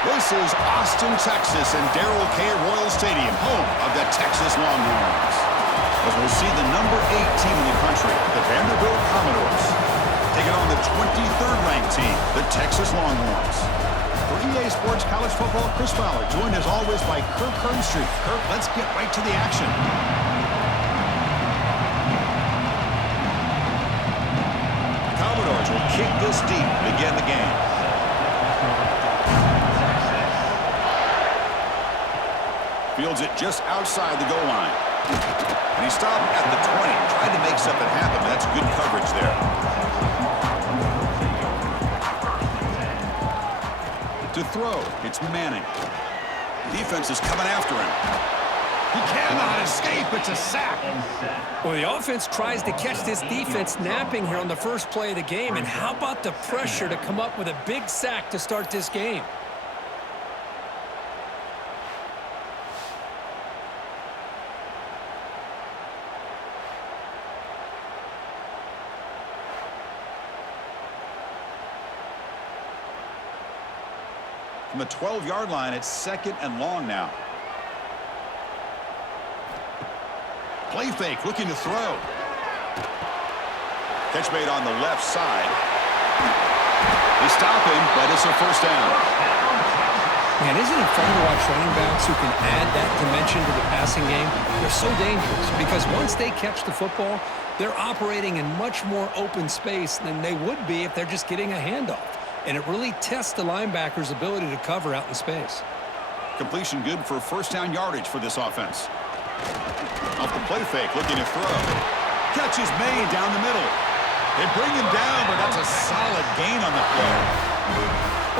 This is Austin, Texas, and Darrell K. Royal Stadium, home of the Texas Longhorns. As we'll see the number 8 team in the country, the Vanderbilt Commodores, taking on the 23rd ranked team, the Texas Longhorns. For EA Sports College Football, Chris Fowler, joined as always by Kirk Hermstreet. Kirk, let's get right to the action. The Commodores will kick this deep to begin the game. Fields it just outside the goal line. And he stopped at the 20, tried to make something happen, but that's good coverage there. To throw, it's Manning. Defense is coming after him. He cannot escape. It's a sack. Well, the offense tries to catch this defense napping here on the first play of the game. And how about the pressure to come up with a big sack to start this game? From the 12-yard line, it's 2nd and long now. Play fake, looking to throw. Catch made on the left side. They stop him, but it's a first down. Man, isn't it fun to watch running backs who can add that dimension to the passing game? They're so dangerous because once they catch the football, they're operating in much more open space than they would be if they're just getting a handoff. And it really tests the linebacker's ability to cover out in space. Completion good for first down yardage for this offense. Off the play fake, looking to throw. Catch is made down the middle. They bring him down, but that's a solid gain on the play.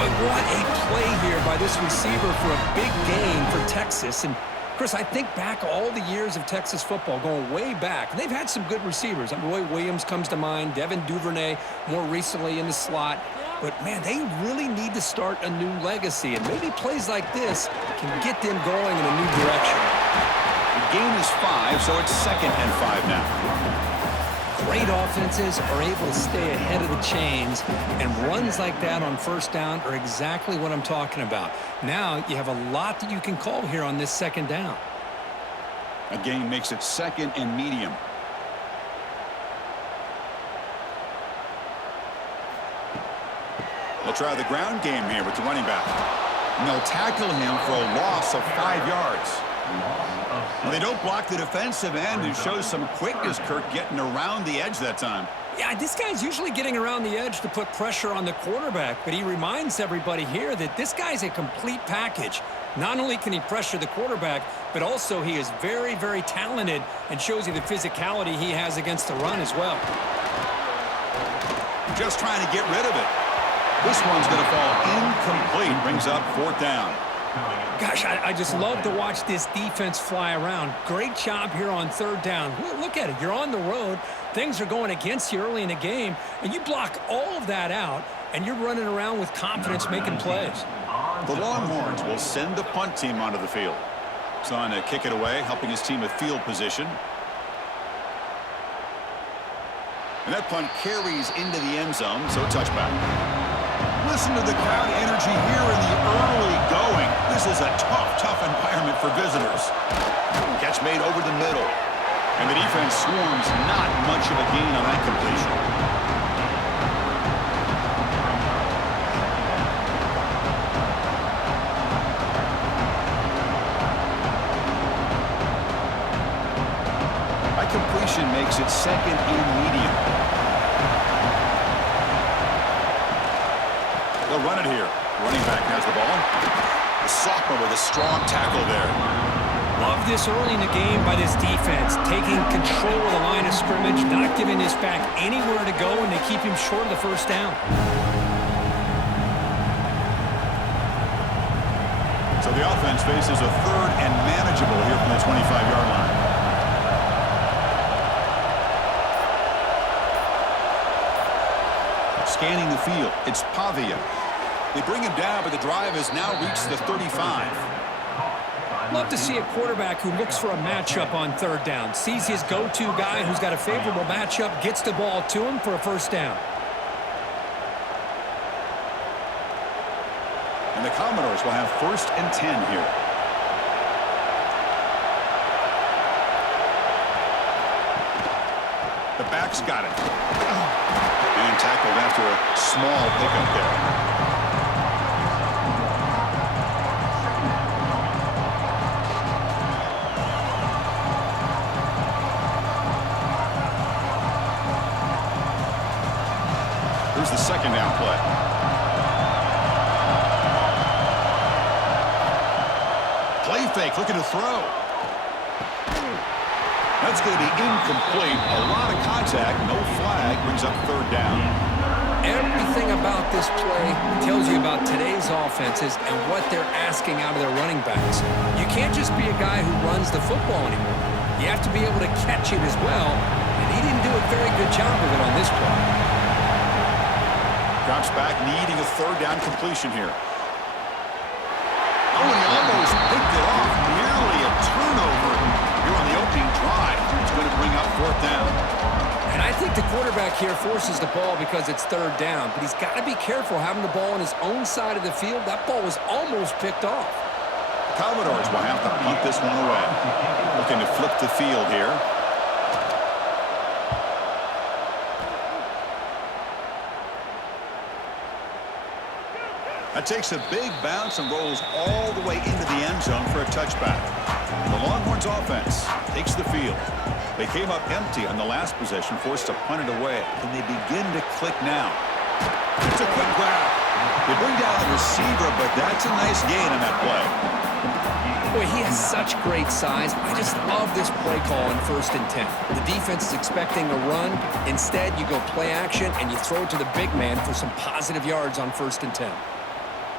But what a play here by this receiver for a big gain for Texas. And Chris, I think back all the years of Texas football, going way back, and they've had some good receivers. Roy Williams comes to mind, Devin Duvernay more recently in the slot. But, man, they really need to start a new legacy, and maybe plays like this can get them going in a new direction. The gain is 5, so it's 2nd and 5 now. Great offenses are able to stay ahead of the chains, and runs like that on first down are exactly what I'm talking about. Now you have a lot that you can call here on this 2nd down. A gain makes it 2nd and medium. They'll try the ground game here with the running back. And they'll tackle him for a loss of 5 yards. Well, they don't block the defensive end and shows some quickness, Kirk, getting around the edge that time. Yeah, this guy's usually getting around the edge to put pressure on the quarterback, but he reminds everybody here that this guy's a complete package. Not only can he pressure the quarterback, but also he is very, very talented and shows you the physicality he has against the run as well. Just trying to get rid of it. This one's going to fall incomplete. Brings up 4th down. Gosh, I just love to watch this defense fly around. Great job here on 3rd down. Look at it. You're on the road. Things are going against you early in the game, and you block all of that out, and you're running around with confidence making plays. The Longhorns will send the punt team onto the field. He's on to kick it away, helping his team with field position. And that punt carries into the end zone, so touchback. Listen to the crowd energy here in the early going. This is a tough environment for visitors. Catch made over the middle. And the defense swarms, not much of a gain on that completion. That completion makes it 2nd and medium. They'll run it here. Running back has the ball. The sophomore with a strong tackle there. Love this early in the game by this defense, taking control of the line of scrimmage, not giving this back anywhere to go, and they keep him short of the first down. So the offense faces a 3rd and manageable here from the 25-yard line. Scanning the field, it's Pavia. They bring him down, but the drive has now reached the 35. Love to see a quarterback who looks for a matchup on 3rd down. Sees his go-to guy who's got a favorable matchup, gets the ball to him for a first down. And the Commodores will have 1st and 10 here. The back's got it. And tackled after a small pickup there. Here's the 2nd down play. Play fake, looking to throw. That's going to be incomplete. A lot of contact, no flag, brings up 3rd down. Everything about this play tells you about today's offenses and what they're asking out of their running backs. You can't just be a guy who runs the football anymore. You have to be able to catch it as well, and he didn't do a very good job of it on this play. Drops back, needing a 3rd down completion here. Oh, and he almost picked it off. Nearly a turnover here on the opening drive. It's going to bring up 4th down. And I think the quarterback here forces the ball because it's 3rd down, but he's got to be careful having the ball on his own side of the field. That ball was almost picked off. The Commodores will have to punt this one away. Looking to flip the field here. That takes a big bounce and rolls all the way into the end zone for a touchback. The Longhorns offense takes the field. They came up empty on the last possession, forced to punt it away. Can they begin to click now? It's a quick grab. They bring down the receiver, but that's a nice gain on that play. Boy, he has such great size. I just love this play call on 1st and 10. The defense is expecting a run. Instead, you go play action, and you throw it to the big man for some positive yards on 1st and 10.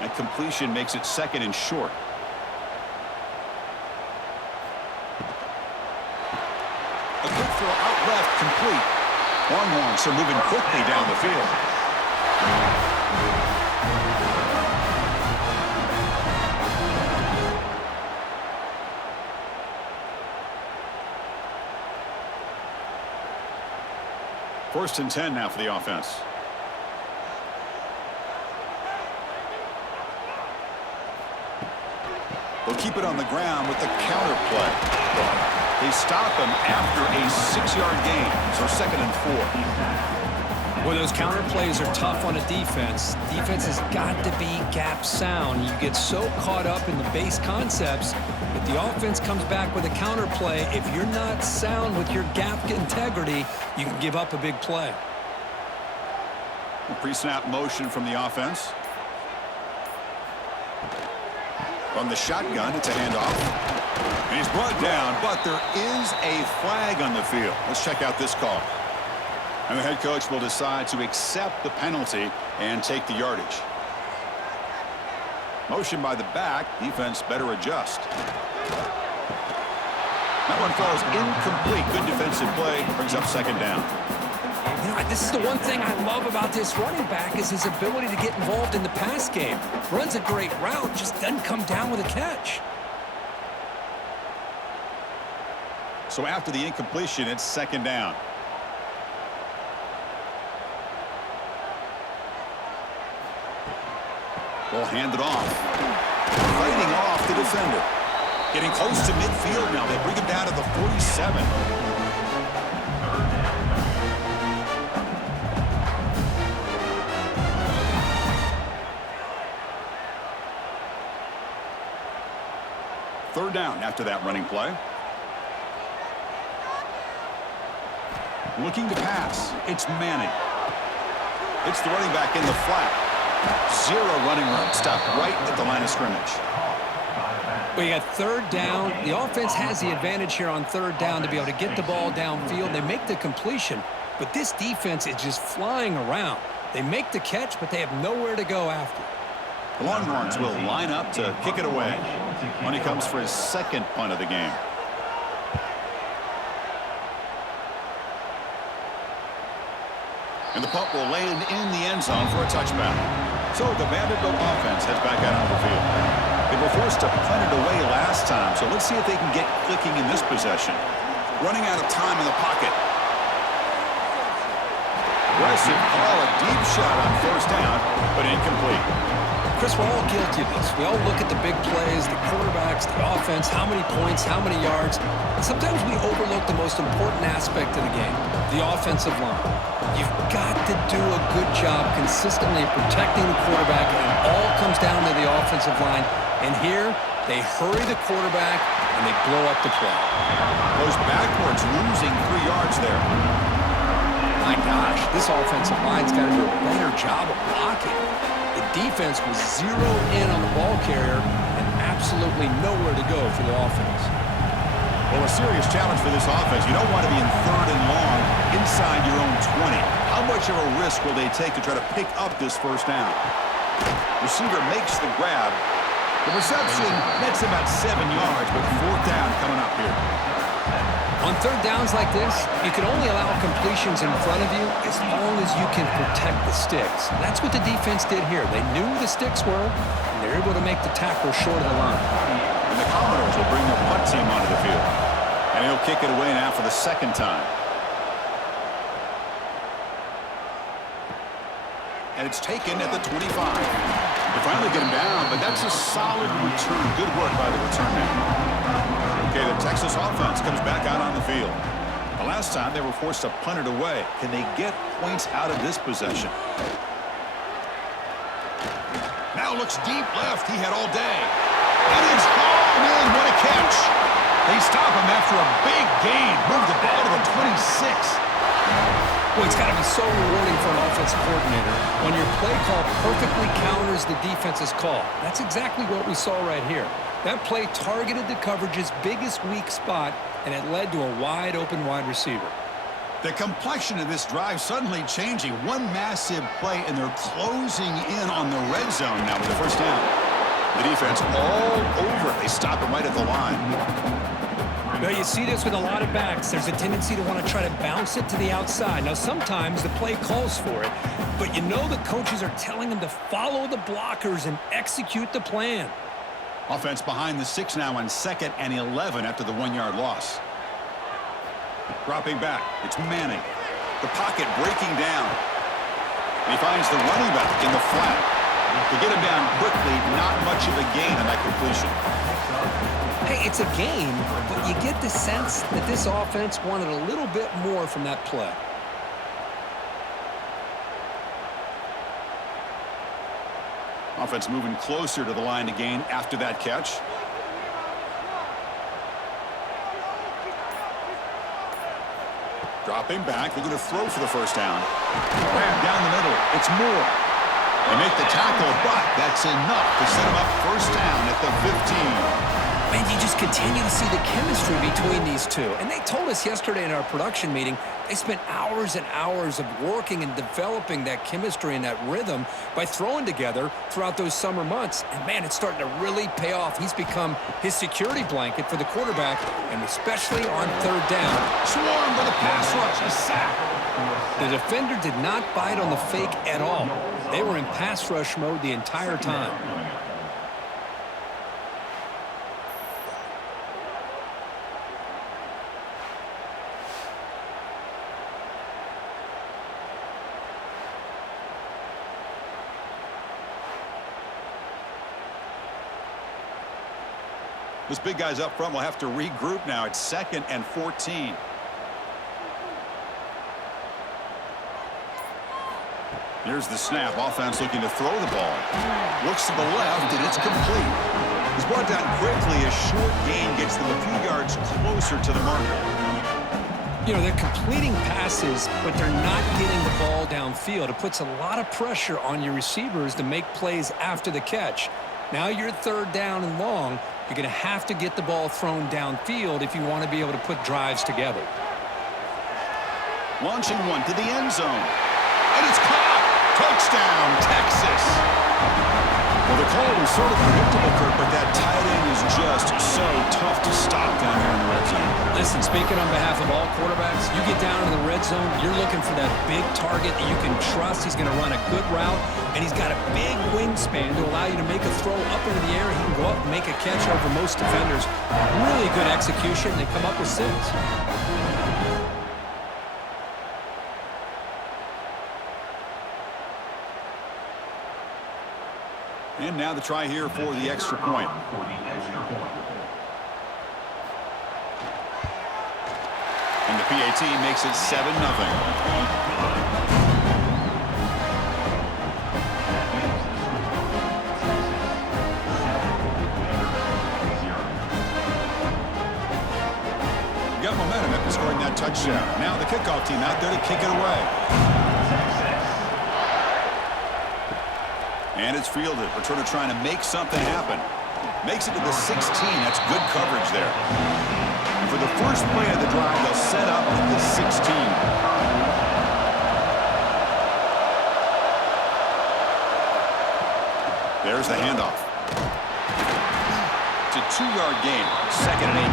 That completion makes it 2nd and short. A quick throw out left, complete. Longhorns are moving quickly down the field. First and 10 now for the offense. They'll keep it on the ground with the counter play. They stop him after a 6-yard gain, so 2nd and 4. Well, those counter plays are tough on a defense. Defense has got to be gap sound. You get so caught up in the base concepts, but the offense comes back with a counter play. If you're not sound with your gap integrity, you can give up a big play. Pre-snap motion from the offense. From the shotgun, it's a handoff. And he's brought down, but there is a flag on the field. Let's check out this call. And the head coach will decide to accept the penalty and take the yardage. Motion by the back. Defense better adjust. That one falls incomplete. Good defensive play. Brings up 2nd down. You know, this is the one thing I love about this running back is his ability to get involved in the pass game. Runs a great route, just doesn't come down with a catch. So after the incompletion, it's 2nd down. Ball handed off. Fighting off the defender. Getting close to midfield now. They bring him down to the 47. Third down after that running play. Looking to pass. It's Manning. It's the running back in the flat. 0 running room. Stopped right at the line of scrimmage. Well, you got 3rd down. The offense has the advantage here on 3rd down to be able to get the ball downfield. They make the completion, but this defense is just flying around. They make the catch, but they have nowhere to go after. The Longhorns will line up to kick it away when he comes for his 2nd punt of the game. And the punt will land in the end zone for a touchback. So the Vanderbilt offense heads back out on the field. They were forced to punt it away last time, so let's see if they can get clicking in this possession. Running out of time in the pocket. Aggressive call, a deep shot on 1st down, but incomplete. Chris, we're all guilty of this. We all look at the big plays, the quarterbacks, the offense, how many points, how many yards. And sometimes we overlook the most important aspect of the game, the offensive line. You've got to do a good job consistently protecting the quarterback, and it all comes down to the offensive line. And here, they hurry the quarterback, and they blow up the play. Goes backwards, losing 3 yards there. My gosh, this offensive line's got to do a better job of blocking. The defense was zeroed in on the ball carrier and absolutely nowhere to go for the offense. Well, a serious challenge for this offense. You don't want to be in 3rd and long inside your own 20. How much of a risk will they take to try to pick up this first down? Receiver makes the grab. The reception nets about 7 yards, but 4th down coming up here. On 3rd downs like this, you can only allow completions in front of you as long as you can protect the sticks. And that's what the defense did here. They knew the sticks were, and they're able to make the tackle short of the line. And the Commodores will bring their punt team onto the field. And he'll kick it away now for the 2nd time. And it's taken at the 25. They finally get him down, but that's a solid return. Good work by the return man. Okay, the Texas offense comes back out on the field. The last time they were forced to punt it away. Can they get points out of this possession? Now looks deep left. He had all day. And it's hauled in. What a catch. They stop him after a big gain. Move the ball to the 26. Well, it's got to be so rewarding for an offensive coordinator when your play call perfectly counters the defense's call. That's exactly what we saw right here. That play targeted the coverage's biggest weak spot, and it led to a wide-open wide receiver. The complexion of this drive suddenly changing. One massive play, and they're closing in on the red zone now with the first down. The defense all over. They stop him right at the line. Now, you see this with a lot of backs. There's a tendency to want to try to bounce it to the outside. Now, sometimes the play calls for it, but you know the coaches are telling them to follow the blockers and execute the plan. Offense behind the 6 now on 2nd and 11 after the 1-yard loss. Dropping back. It's Manning. The pocket breaking down. And he finds the running back in the flat. To get him down quickly, not much of a gain on that completion. Hey, it's a game, but you get the sense that this offense wanted a little bit more from that play. Offense moving closer to the line to gain after that catch. Dropping back. They're going to throw for the first down. Ram down the middle. It's Moore. They make the tackle, but that's enough to set them up first down at the 15. Man, you just continue to see the chemistry between these two. And they told us yesterday in our production meeting, they spent hours and hours of working and developing that chemistry and that rhythm by throwing together throughout those summer months. And, man, it's starting to really pay off. He's become his security blanket for the quarterback, and especially on 3rd down. Swarmed by the pass rush. A sack. The defender did not bite on the fake at all. They were in pass rush mode the entire time. Those big guys up front will have to regroup now. It's 2nd and 14. Here's the snap. Offense looking to throw the ball. Looks to the left, and it's complete. He's brought down quickly. A short gain gets them a few yards closer to the marker. You know, they're completing passes, but they're not getting the ball downfield. It puts a lot of pressure on your receivers to make plays after the catch. Now you're 3rd down and long. You're going to have to get the ball thrown downfield if you want to be able to put drives together. Launching one to the end zone. And it's caught. Touchdown, Texas. Well, the call was sort of predictable, Kurt, but that tight end is just so tough to stop down there in the red zone. Listen, speaking on behalf of all quarterbacks, you get down in the red zone, you're looking for that big target that you can trust. He's going to run a good route, and he's got a big wingspan to allow you to make a throw up into the air. He can go up and make a catch over most defenders. Really good execution. They come up with 6. And now the try here for the extra point. And the PAT makes it 7-0. Got momentum after scoring that touchdown. Now the kickoff team out there to kick it away. And it's fielded. Returner trying to make something happen. Makes it to the 16. That's good coverage there. And for the first play of the drive, they'll set up at the 16. There's the handoff. It's a 2-yard gain. 2nd and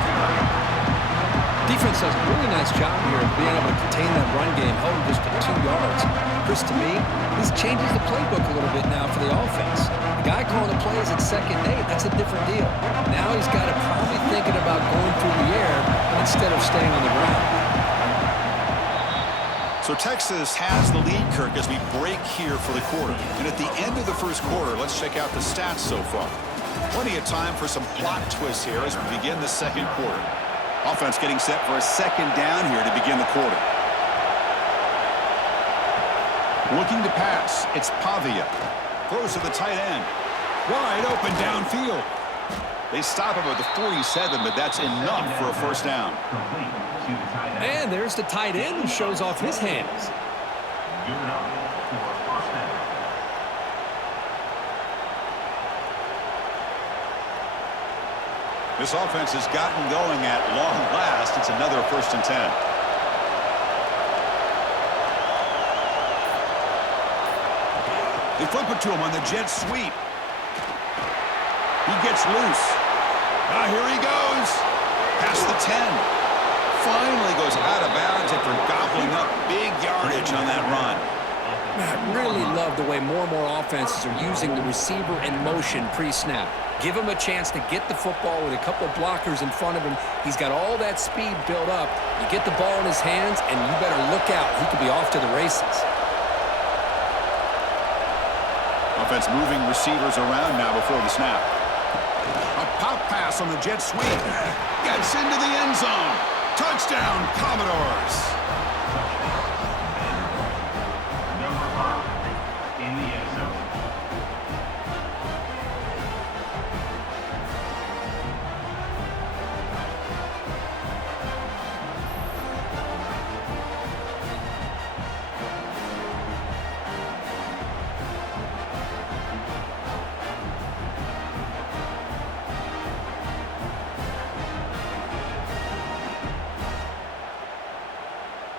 8. Defense does a really nice job here of being able to contain that run game, holding just to 2 yards. Chris, to me, this changes the playbook a little bit now for the offense. The guy calling the plays at 2nd and 8, that's a different deal. Now he's got to probably thinking about going through the air instead of staying on the ground. So Texas has the lead, Kirk, as we break here for the quarter. And at the end of the first quarter, let's check out the stats so far. Plenty of time for some plot twists here as we begin the second quarter. Offense getting set for a 2nd down here to begin the quarter. Looking to pass. It's Pavia. Throws to the tight end. Wide open downfield. They stop him at the 47, but that's enough for a first down. And there's the tight end who shows off his hands. This offense has gotten going at long last. It's another 1st and 10. They flip it to him on the jet sweep. He gets loose. Here he goes. Past the 10. Finally goes out of bounds after gobbling up big yardage on that run. I really love the way more and more offenses are using the receiver in motion pre-snap. Give him a chance to get the football with a couple blockers in front of him. He's got all that speed built up. You get the ball in his hands, and you better look out. He could be off to the races. Offense moving receivers around now before the snap. A pop pass on the jet sweep. Gets into the end zone. Touchdown, Commodores. In the end zone.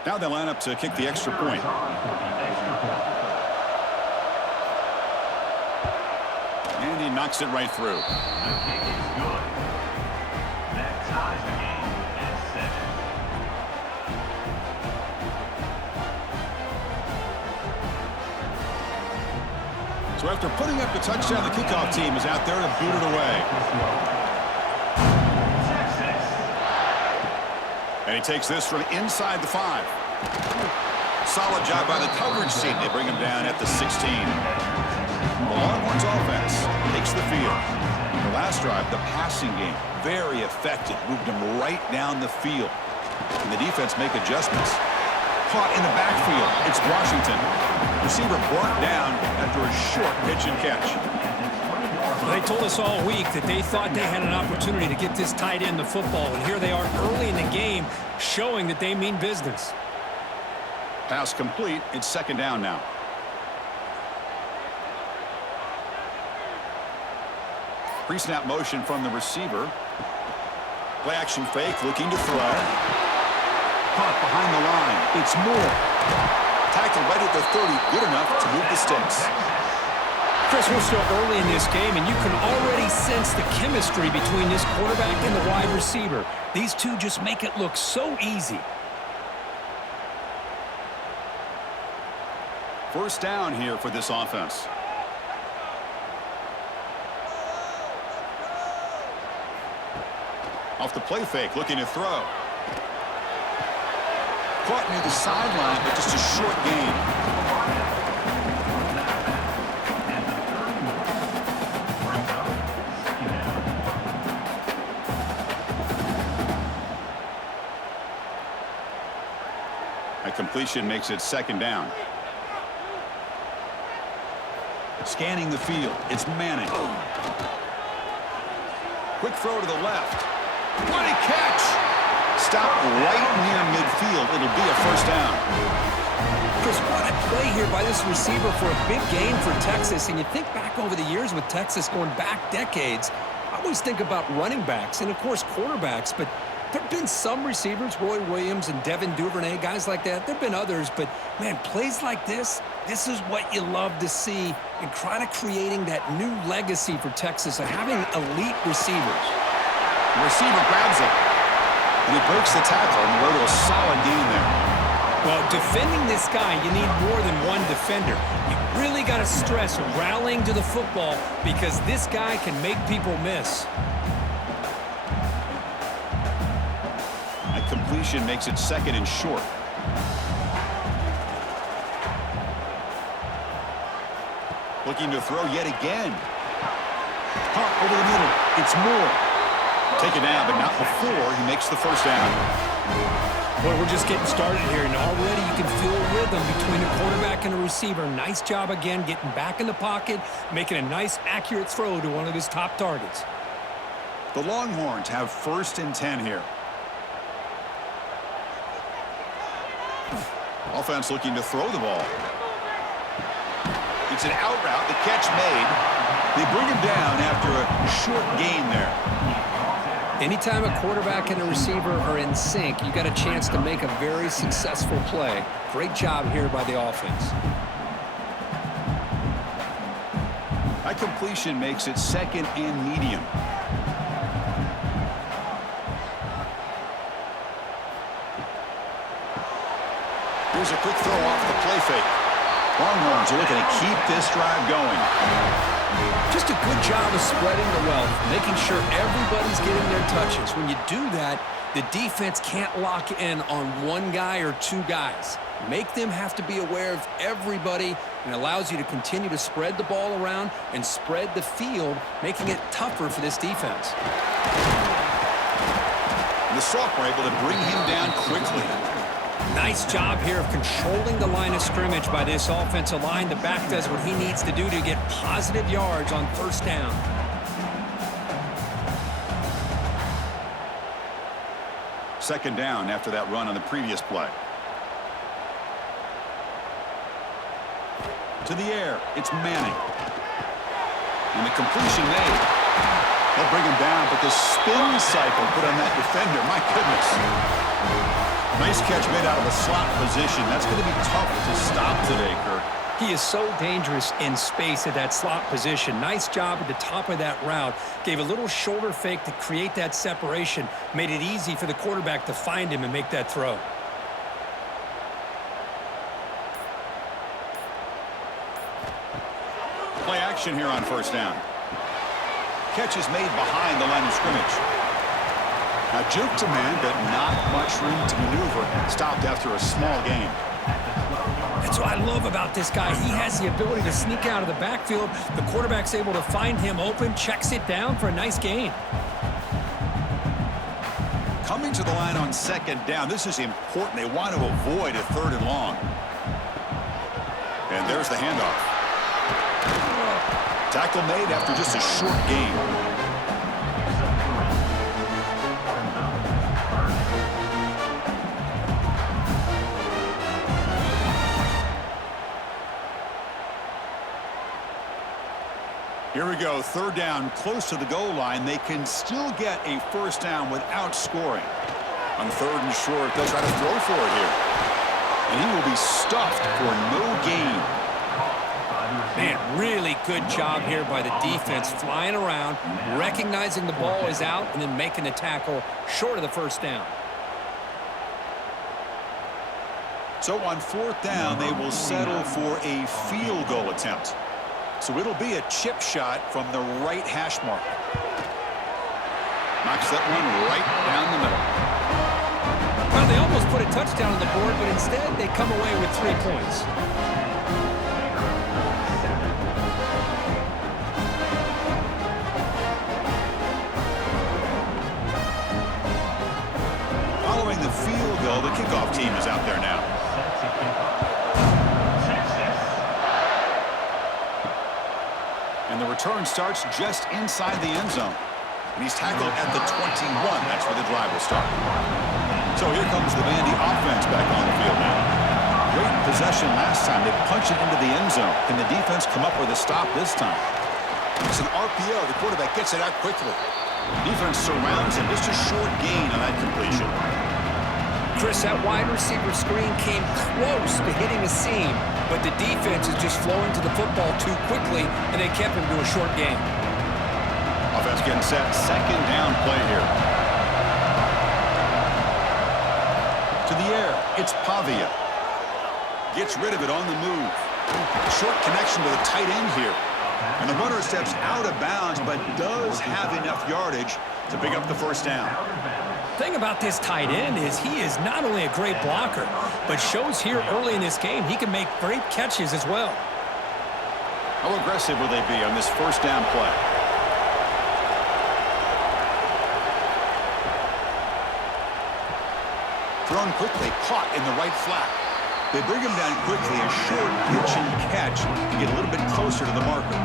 Now they line up to kick the extra point. And he knocks it right through. The kick is good. That ties the game at 7. So after putting up the touchdown, the kickoff team is out there to boot it away. And he takes this from inside the 5. Solid job by the coverage team. They bring him down at the 16. The Longhorns offense takes the field. The last drive, the passing game, very effective. Moved him right down the field. And the defense make adjustments. Caught in the backfield. It's Washington. Receiver brought down after a short pitch and catch. They told us all week that they thought they had an opportunity to get this tight end the football, and here they are early in the game showing that they mean business. Pass complete. It's 2nd down now. Pre-snap motion from the receiver. Play action fake, looking to throw. Caught behind the line. It's Moore. Tackled right at the 30, good enough to move the sticks. Chris, we're still early in this game, and you can already sense the chemistry between this quarterback and the wide receiver. These two just make it look so easy. First down here for this offense. Off the play fake, looking to throw. Caught near the sideline, but just a short gain. completion makes it second down. Scanning the field. It's Manning. Quick throw to the left. What a catch! Stop right near midfield. It'll be a first down. Chris, what a play here by this receiver for a big gain for Texas. And you think back over the years with Texas going back decades, I always think about running backs and, of course, quarterbacks. But there have been some receivers, Roy Williams and Devin Duvernay, guys like that. There have been others. But, man, plays like this is what you love to see and kind of creating that new legacy for Texas of having elite receivers. The receiver grabs it, and he breaks the tackle on the road to a solid gain there. Well, defending this guy, you need more than one defender. You really got to stress rallying to the football because this guy can make people miss. That completion makes it second and short. Looking to throw yet again. Hunt over the middle. It's Moore. Taken down, but not before he makes the first down. Boy, we're just getting started here, and already you can feel a rhythm between a quarterback and a receiver. Nice job again getting back in the pocket, making a nice, accurate throw to one of his top targets. The Longhorns have first and 10 here. Offense looking to throw the ball. It's an out route. The catch made. They bring him down after a short gain there. Anytime a quarterback and a receiver are in sync, you got a chance to make a very successful play. Great job here by the offense. That completion makes it second and medium. Here's a quick throw off the play fake. Longhorns are looking to keep this drive going. Just a good job of spreading the wealth, making sure everybody's getting their touches. When you do that, the defense can't lock in on one guy or two guys. Make them have to be aware of everybody, and allows you to continue to spread the ball around and spread the field, making it tougher for this defense. The Sock were able to bring him down quickly. Nice job here of controlling the line of scrimmage by this offensive line. The back does what he needs to do to get positive yards on first down. Second down after that run on the previous play. To the air, it's Manning. And the completion made. They'll bring him down, but the spin cycle put on that defender, my goodness. Nice catch made out of a slot position. That's going to be tough to stop today, Kirk. He is so dangerous in space at that slot position. Nice job at the top of that route. Gave a little shoulder fake to create that separation. Made it easy for the quarterback to find him and make that throw. Play action here on first down. Catch is made behind the line of scrimmage. Now juke to man, but not much room to maneuver. Stopped after a small gain. That's what I love about this guy. He has the ability to sneak out of the backfield. The quarterback's able to find him open, checks it down for a nice gain. Coming to the line on second down. This is important. They want to avoid a third and long. And there's the handoff. Tackle made after just a short gain. Here we go, third down, close to the goal line. They can still get a first down without scoring. On third and short, they'll try to throw for it here. And he will be stuffed for no gain. Man, really good job here by the defense, flying around, recognizing the ball is out, and then making the tackle short of the first down. So on fourth down, they will settle for a field goal attempt. So it'll be a chip shot from the right hash mark. Knocks that one right down the middle. Well, they almost put a touchdown on the board, but instead they come away with 3 points. Following the field goal, the kickoff team is out there now. return starts just inside the end zone. And he's tackled at the 21. That's where the drive will start. So here comes the Vandy offense back on the field now. Great possession last time. They punch it into the end zone. Can the defense come up with a stop this time? It's an RPO. The quarterback gets it out quickly. Defense surrounds him. Just a short gain on that completion. Chris, that wide receiver screen came close to hitting a seam, but the defense is just flowing to the football too quickly, and they kept him to a short gain. Offense getting set. Second down play here. To the air. It's Pavia. Gets rid of it on the move. Short connection to the tight end here. And the runner steps out of bounds, but does have enough yardage to pick up the first down. The thing about this tight end is he is not only a great blocker, but shows here early in this game he can make great catches as well. How aggressive will they be on this first down play? Thrown quickly, caught in the right flat. They bring him down quickly, a short pitch and catch to get a little bit closer to the marker.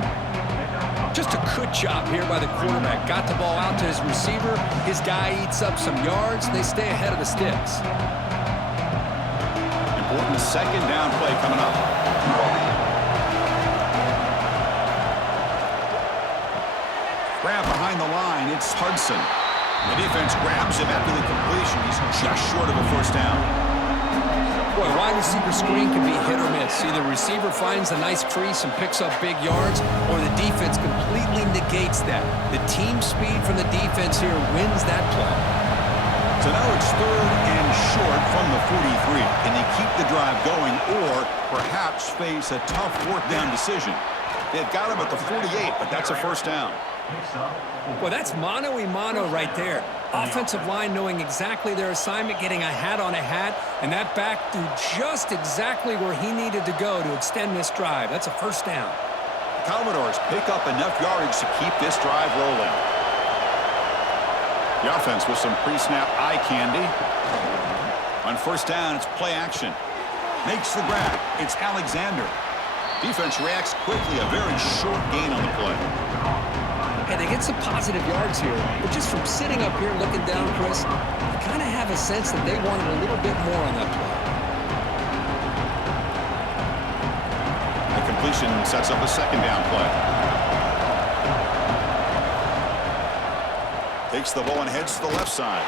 Just a good job here by the quarterback. Got the ball out to his receiver. His guy eats up some yards. They stay ahead of the sticks. Important second down play coming up. Grab behind the line. It's Hudson. The defense grabs him after the completion. He's just short of a first down. Boy, wide receiver screen can be hit or miss. Either receiver finds a nice crease and picks up big yards, or the defense completely negates that. The team speed from the defense here wins that play. So now it's third and short from the 43. Can they keep the drive going or perhaps face a tough fourth down decision? They've got him at the 48, but that's a first down. Well, that's mano-a-mano right there. Offensive line knowing exactly their assignment, getting a hat on a hat, and that back threw just exactly where he needed to go to extend this drive. That's a first down. The Commodores pick up enough yardage to keep this drive rolling. The offense with some pre-snap eye candy. On first down, it's play action. Makes the grab. It's Alexander. Defense reacts quickly. A very short gain on the play. Hey, they get some positive yards here, but just from sitting up here looking down, Chris, you kind of have a sense that they wanted a little bit more on that play. The completion sets up a second down play. Takes the ball and heads to the left side.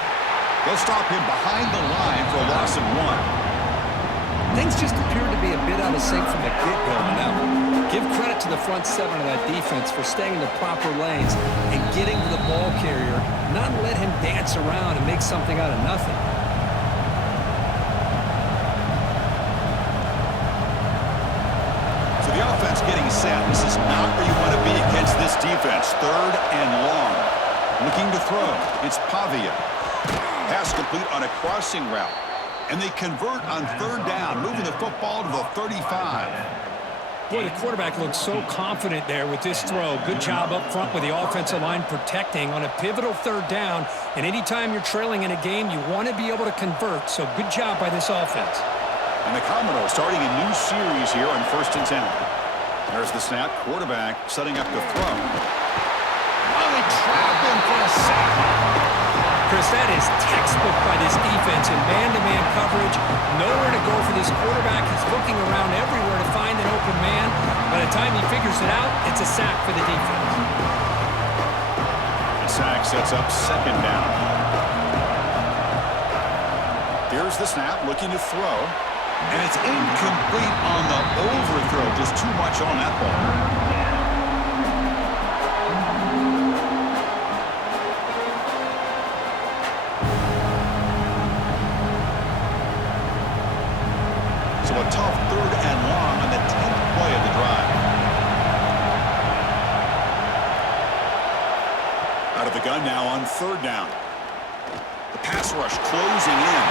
They'll stop him behind the line for a loss of 1. Things just appear to be a bit out of sync from the get-go on that one. Give credit to the front seven of that defense for staying in the proper lanes and getting to the ball carrier, not let him dance around and make something out of nothing. So the offense getting set. This is not where you want to be against this defense. Third and long. Looking to throw. It's Pavia. Pass complete on a crossing route. And they convert on third down, moving the football to the 35. Boy, the quarterback looks so confident there with this throw. Good job up front with the offensive line protecting on a pivotal third down. And anytime you're trailing in a game, you want to be able to convert. So good job by this offense. And the Commodores starting a new series here on 1st and 10. There's the snap. Quarterback setting up the throw. Oh, they trap him for a sack. Chris, that is textbook by this defense in man-to-man coverage. Nowhere to go for this quarterback. He's looking around everywhere to find an open man. By the time he figures it out, it's a sack for the defense. The sack sets up second down. Here's the snap, looking to throw. And it's incomplete on the overthrow. Just too much on that ball. A tough third and long on the 10th play of the drive. Out of the gun now on third down. The pass rush closing in.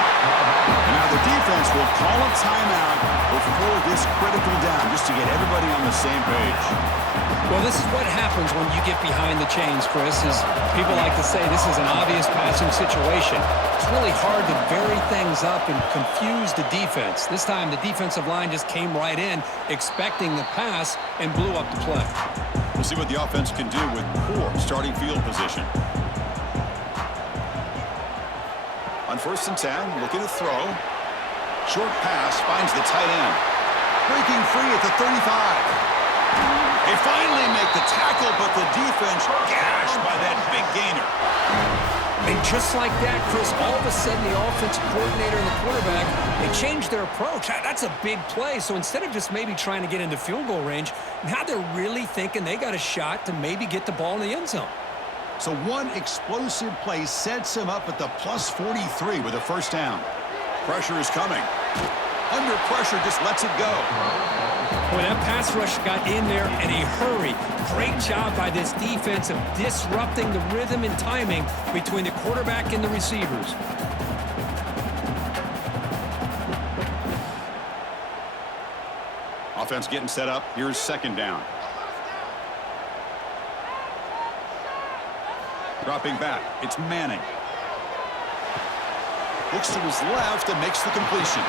And now the defense will call a timeout before this critical down just to get everybody on the same page. Well, this is what happens when you get behind the chains, Chris. Is people like to say this is an obvious passing situation. It's really hard to vary things up and confuse the defense. This time, the defensive line just came right in, expecting the pass, and blew up the play. We'll see what the offense can do with poor starting field position. On 1st and 10, looking to throw. Short pass finds the tight end. Breaking free at the 35. They finally make the tackle, but the defense gashed by that big gainer. And just like that, Chris, all of a sudden the offensive coordinator and the quarterback, they changed their approach. That's a big play. So instead of just maybe trying to get into field goal range, now they're really thinking they got a shot to maybe get the ball in the end zone. So one explosive play sets him up at the plus 43 with a first down. Pressure is coming. Under pressure, just lets it go. Boy, that pass rush got in there in a hurry. Great job by this defense of disrupting the rhythm and timing between the quarterback and the receivers. Offense getting set up. Here's 2nd down. Dropping back. It's Manning. Looks to his left and makes the completion.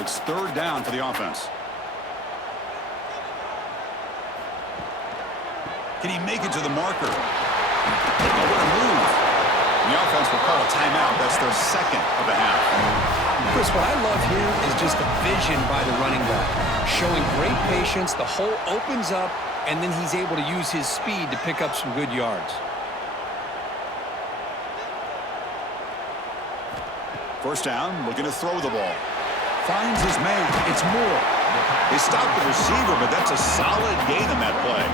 It's 3rd down for the offense. Can he make it to the marker? Oh, what a move. The offense will call a timeout. That's their 2nd of the half. Chris, what I love here is just the vision by the running back. Showing great patience, the hole opens up, and then he's able to use his speed to pick up some good yards. 1st down, looking to throw the ball. Finds his man. It's Moore. They stop the receiver, but that's a solid gain on that play.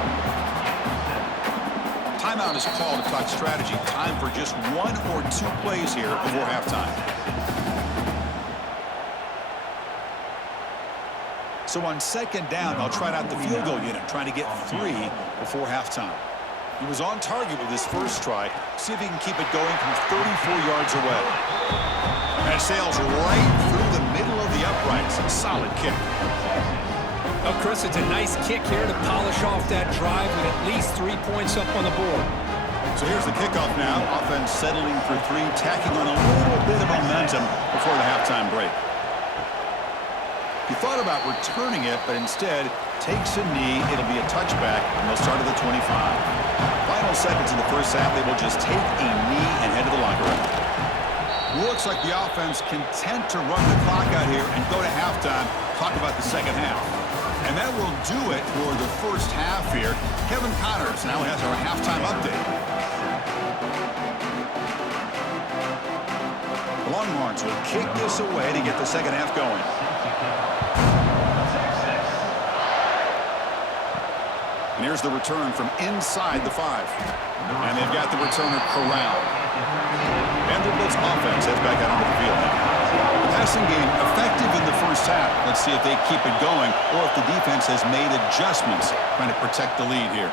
Timeout is called to talk strategy. Time for just 1 or 2 plays here before halftime. So on 2nd down, they'll try out the field goal unit, trying to get 3 before halftime. He was on target with his first try. See if he can keep it going from 34 yards away. That sails right through the middle of the uprights. A solid kick. Oh, Chris, it's a nice kick here to polish off that drive with at least 3 points up on the board. So here's the kickoff now. Offense settling for 3, tacking on a little bit of momentum before the halftime break. He thought about returning it, but instead takes a knee. It'll be a touchback, and they'll start at the 25. Final seconds in the first half, they will just take a knee and head to the locker room. Looks like the offense content to run the clock out here and go to halftime. Talk about the 2nd half. And that will do it for the first half here. Kevin Connors now has our halftime update. The Longhorns will kick this away to get the 2nd half going. And here's the return from inside the 5. And they've got the returner corralled. Vanderbilt's offense heads back out onto the field now. The passing game effective in the first half. Let's see if they keep it going or if the defense has made adjustments trying to protect the lead here.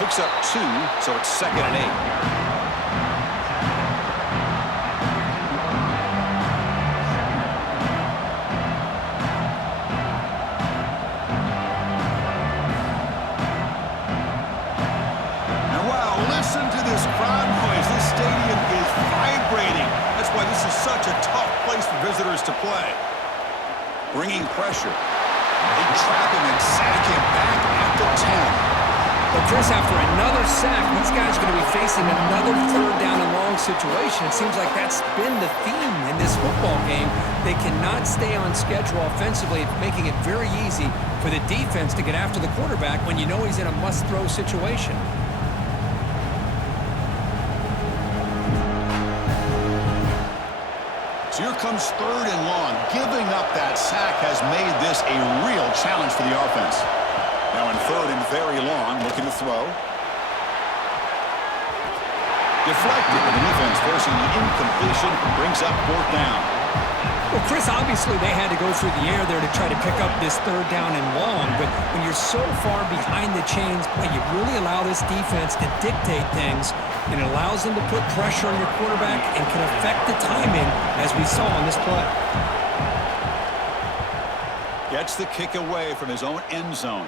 Picks up 2, so it's 2nd and 8. Listen to this crowd noise. This stadium is vibrating. That's why this is such a tough place for visitors to play. Bringing pressure. They trap him and sack him back at the 10. But Chris, after another sack, these guys are going to be facing another 3rd down and long situation. It seems like that's been the theme in this football game. They cannot stay on schedule offensively, making it very easy for the defense to get after the quarterback when you know he's in a must-throw situation. So here comes 3rd and long. Giving up that sack has made this a real challenge for the offense. Now in 3rd and very long, looking to throw. Deflected, but the defense forcing the incompletion, brings up 4th down. Well, Chris, obviously they had to go through the air there to try to pick up this 3rd down and long, but when you're so far behind the chains, boy, you really allow this defense to dictate things, and it allows them to put pressure on your quarterback and can affect the timing, as we saw on this play. Gets the kick away from his own end zone.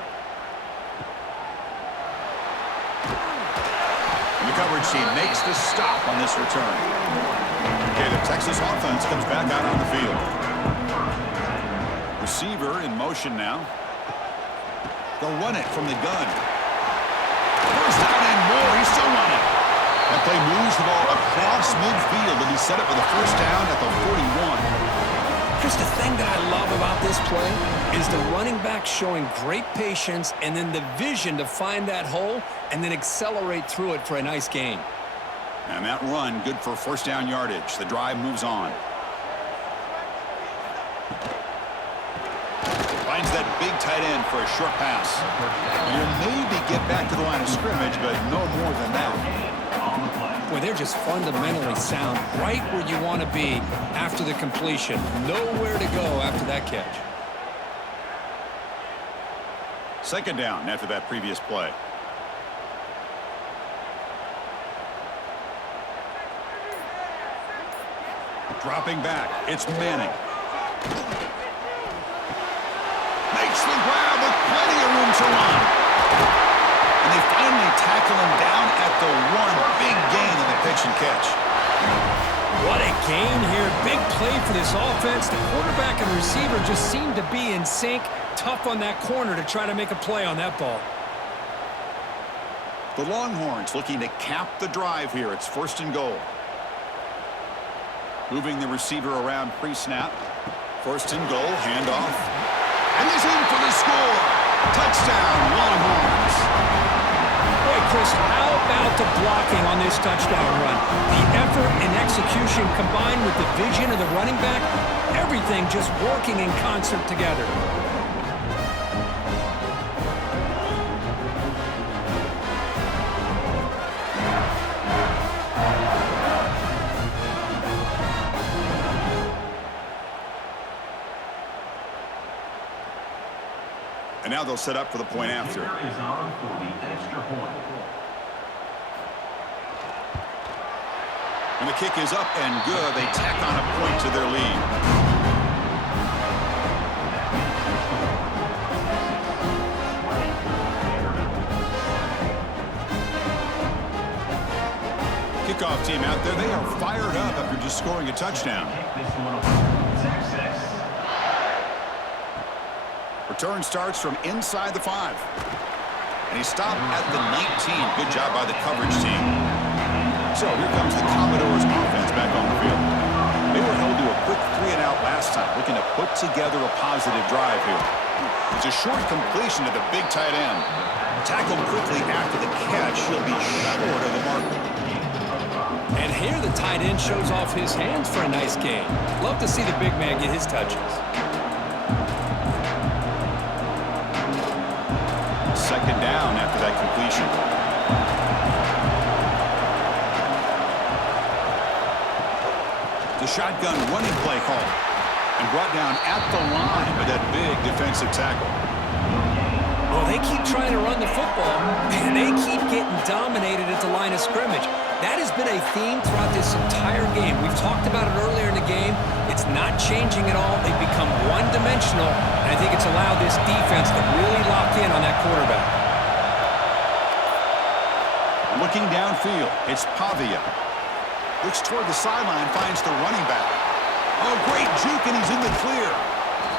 The coverage team makes the stop on this return. Okay, the Texas offense comes back out on the field. Receiver in motion now. They'll run it from the gun. First down and more. He's still running. That play moves the ball across midfield to be set up for the first down at the 41. Chris, the thing that I love about this play is the running back showing great patience and then the vision to find that hole and then accelerate through it for a nice gain. And that run, good for first down yardage. The drive moves on. Finds that big tight end for a short pass. You'll maybe get back to the line of scrimmage, but no more than that. Boy, they're just fundamentally sound, right where you want to be after the completion. Nowhere to go after that catch. Second down after that previous play. Dropping back, it's Manning. Makes the grab with plenty of room to run. And they finally tackle him down at the 1. Big gain on the pitch and catch. What a gain here. Big play for this offense. The quarterback and receiver just seem to be in sync. Tough on that corner to try to make a play on that ball. The Longhorns looking to cap the drive here. It's first and goal. Moving the receiver around pre-snap. First and goal, handoff. And he's in for the score. Touchdown, Longhorns. Boy, Chris, how about the blocking on this touchdown run? The effort and execution combined with the vision of the running back, everything just working in concert together. And now they'll set up for the point after. Is on for the extra point. And the kick is up and good. They tack on a point to their lead. Kickoff team out there, they are fired up after just scoring a touchdown. This one over. Texas. Return starts from inside the 5. And he stopped at the 19. Good job by the coverage team. So here comes the Commodores offense back on the field. They were held to a quick 3-and-out last time, looking to put together a positive drive here. It's a short completion to the big tight end. Tackled quickly after the catch, he'll be short of the mark. And here the tight end shows off his hands for a nice gain. Love to see the big man get his touches. Second down after that completion. The shotgun running play call. And brought down at the line with that big defensive tackle. Well, they keep trying to run the football, and they keep getting dominated at the line of scrimmage. That has been a theme throughout this entire game. We've talked about it earlier in the game. It's not changing at all. They've become one-dimensional, and I think it's allowed this defense to really lock in on that quarterback. Looking downfield, it's Pavia. Looks toward the sideline, finds the running back. Oh, great juke, and he's in the clear.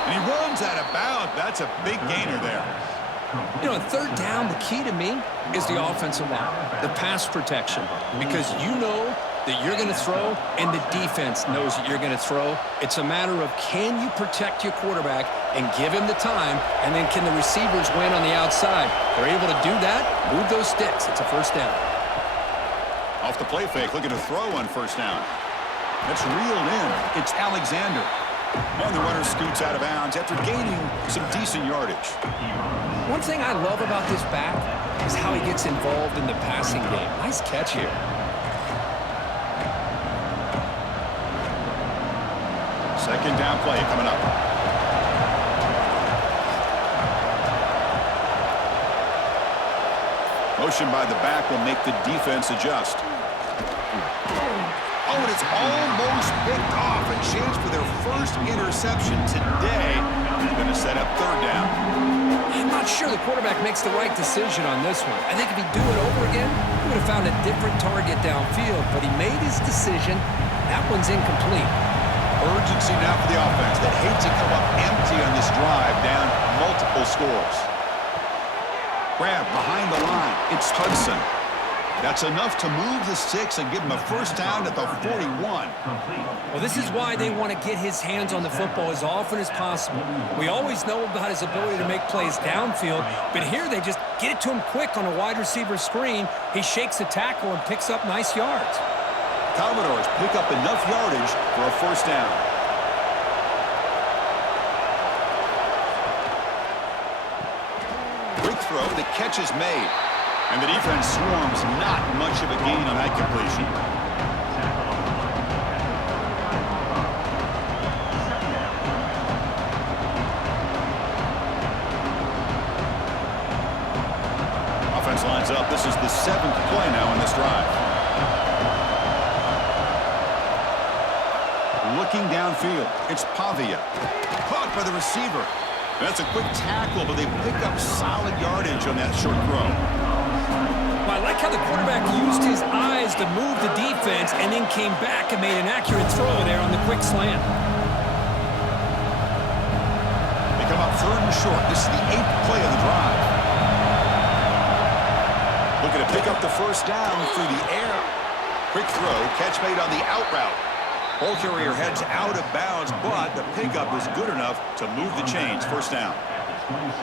And he runs out of bounds. That's a big gainer there. You know, third down, the key to me is the offensive line, the pass protection, because you know that you're going to throw and the defense knows that you're going to throw. It's a matter of can you protect your quarterback and give him the time, and then can the receivers win on the outside? If they're able to do that, move those sticks. It's a first down. Off the play fake, looking to throw on first down. That's reeled in. It's Alexander. And the runner scoots out of bounds after gaining some decent yardage. One thing I love about this back is how he gets involved in the passing game. Nice catch here. Second down play coming up. Motion by the back will make the defense adjust. Oh, and it's almost picked off. A chance for their first interception today. They're going to set up third down. I'm not sure the quarterback makes the right decision on this one. I think if he'd do it over again, he would have found a different target downfield, but he made his decision. That one's incomplete. Urgency now for the offense. They hate to come up empty on this drive, down multiple scores. Grab behind the line. It's Hudson. That's enough to move the sticks and give him a first down at the 41. Well, this is why they want to get his hands on the football as often as possible. We always know about his ability to make plays downfield, but here they just get it to him quick on a wide receiver screen. He shakes the tackle and picks up nice yards. Commodores pick up enough yardage for a first down. Quick throw, the catch is made. And the defense swarms, not much of a gain on that completion. Offense lines up. This is the 7th play now in this drive. Looking downfield, it's Pavia. Caught by the receiver. That's a quick tackle, but they pick up solid yardage on that short throw. Well, I like how the quarterback used his eyes to move the defense and then came back and made an accurate throw there on the quick slant. They come up 3rd and short. This is the 8th play of the drive. Looking to pick up the first down through the air. Quick throw, catch made on the out route. Ball carrier heads out of bounds, but the pickup is good enough to move the chains. First down.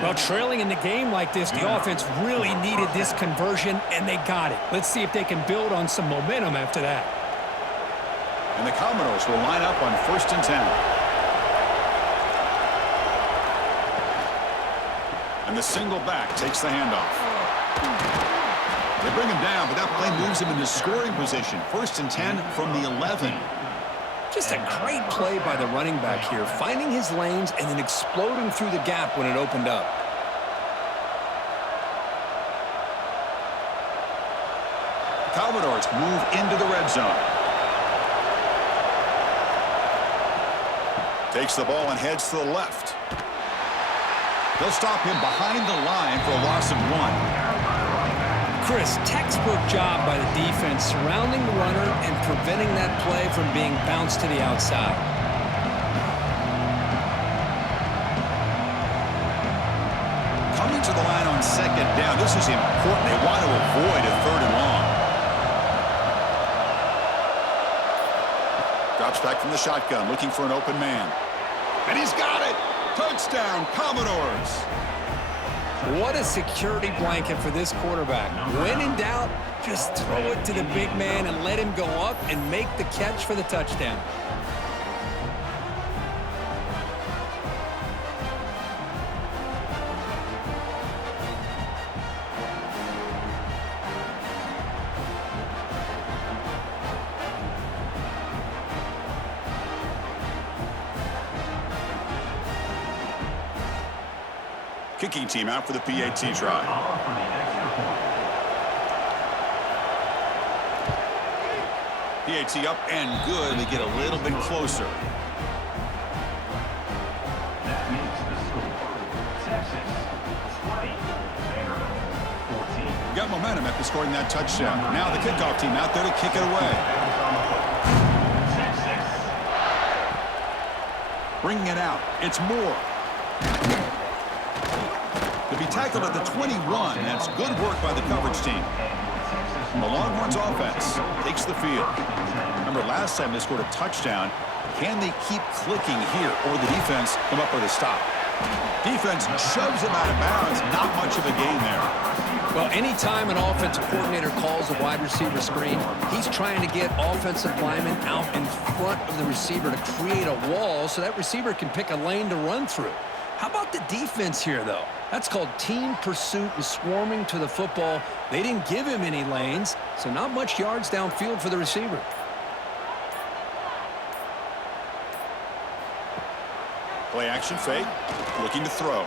Well, trailing in the game like this, the offense really needed this conversion, and they got it. Let's see if they can build on some momentum after that. And the Commodores will line up on 1st and 10. And the single back takes the handoff. They bring him down, but that play moves him into scoring position. 1st and 10 from the 11. Just a great play by the running back here, finding his lanes and then exploding through the gap when it opened up. Commodores move into the red zone. Takes the ball and heads to the left. They'll stop him behind the line for a loss of 1. Chris, textbook job by the defense surrounding the runner and preventing that play from being bounced to the outside. Coming to the line on 2nd down. This is important. They want to avoid a 3rd and long. Drops back from the shotgun, looking for an open man. And he's got it! Touchdown, Commodores! What a security blanket for this quarterback. When in doubt, just throw it to the big man and let him go up and make the catch for the touchdown. Kicking team out for the PAT try. PAT up and good. They get a little bit closer. That makes the score. Texas 20, Vanderbilt 14. Got momentum after scoring that touchdown. Now the kickoff team out there to kick it away. Texas. Bringing it out. It's Moore. To be tackled at the 21. That's good work by the coverage team. The Longhorns offense takes the field. Remember last time they scored a touchdown. Can they keep clicking here, or the defense come up with a stop? Defense shoves him out of bounds. Not much of a gain there. Well, anytime an offensive coordinator calls a wide receiver screen, he's trying to get offensive linemen out in front of the receiver to create a wall so that receiver can pick a lane to run through. How about the defense here, though? That's called team pursuit and swarming to the football. They didn't give him any lanes, so not much yards downfield for the receiver. Play action fake. Looking to throw.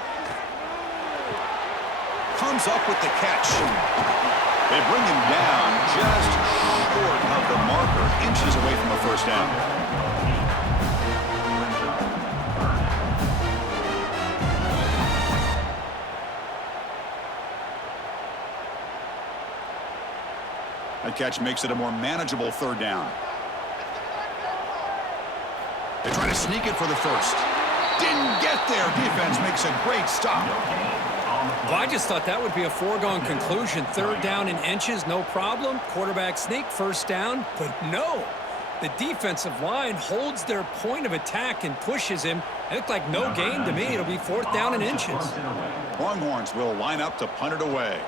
Comes up with the catch. They bring him down just short of the marker, inches away from a first down. That catch makes it a more manageable third down. They try to sneak it for the first. Didn't get there. Defense makes a great stop. Well, I just thought that would be a foregone conclusion. Third down in inches, no problem. Quarterback sneak, first down. But no, the defensive line holds their point of attack and pushes him. It looked like no gain to me. It'll be fourth down in inches. Longhorns will line up to punt it away.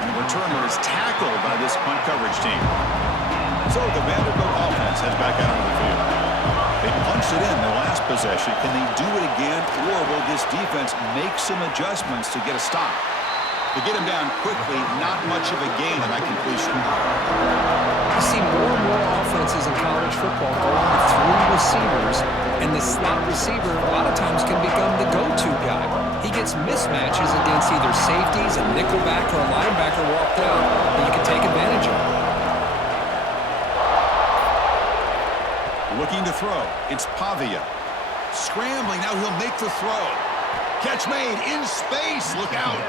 And the returner is tackled by this punt coverage team. So the Vanderbilt offense heads back out onto the field. They punched it in the last possession. Can they do it again, or will this defense make some adjustments to get a stop? They get him down quickly, not much of a gain on that completion. You see more and more offenses in college football going with three receivers, and the slot receiver a lot of times can become the go-to guy. He gets mismatches against either safeties, a nickelback, or a linebacker walked out that you can take advantage of. Looking to throw. It's Pavia. Scrambling. Now he'll make the throw. Catch made in space. Look out.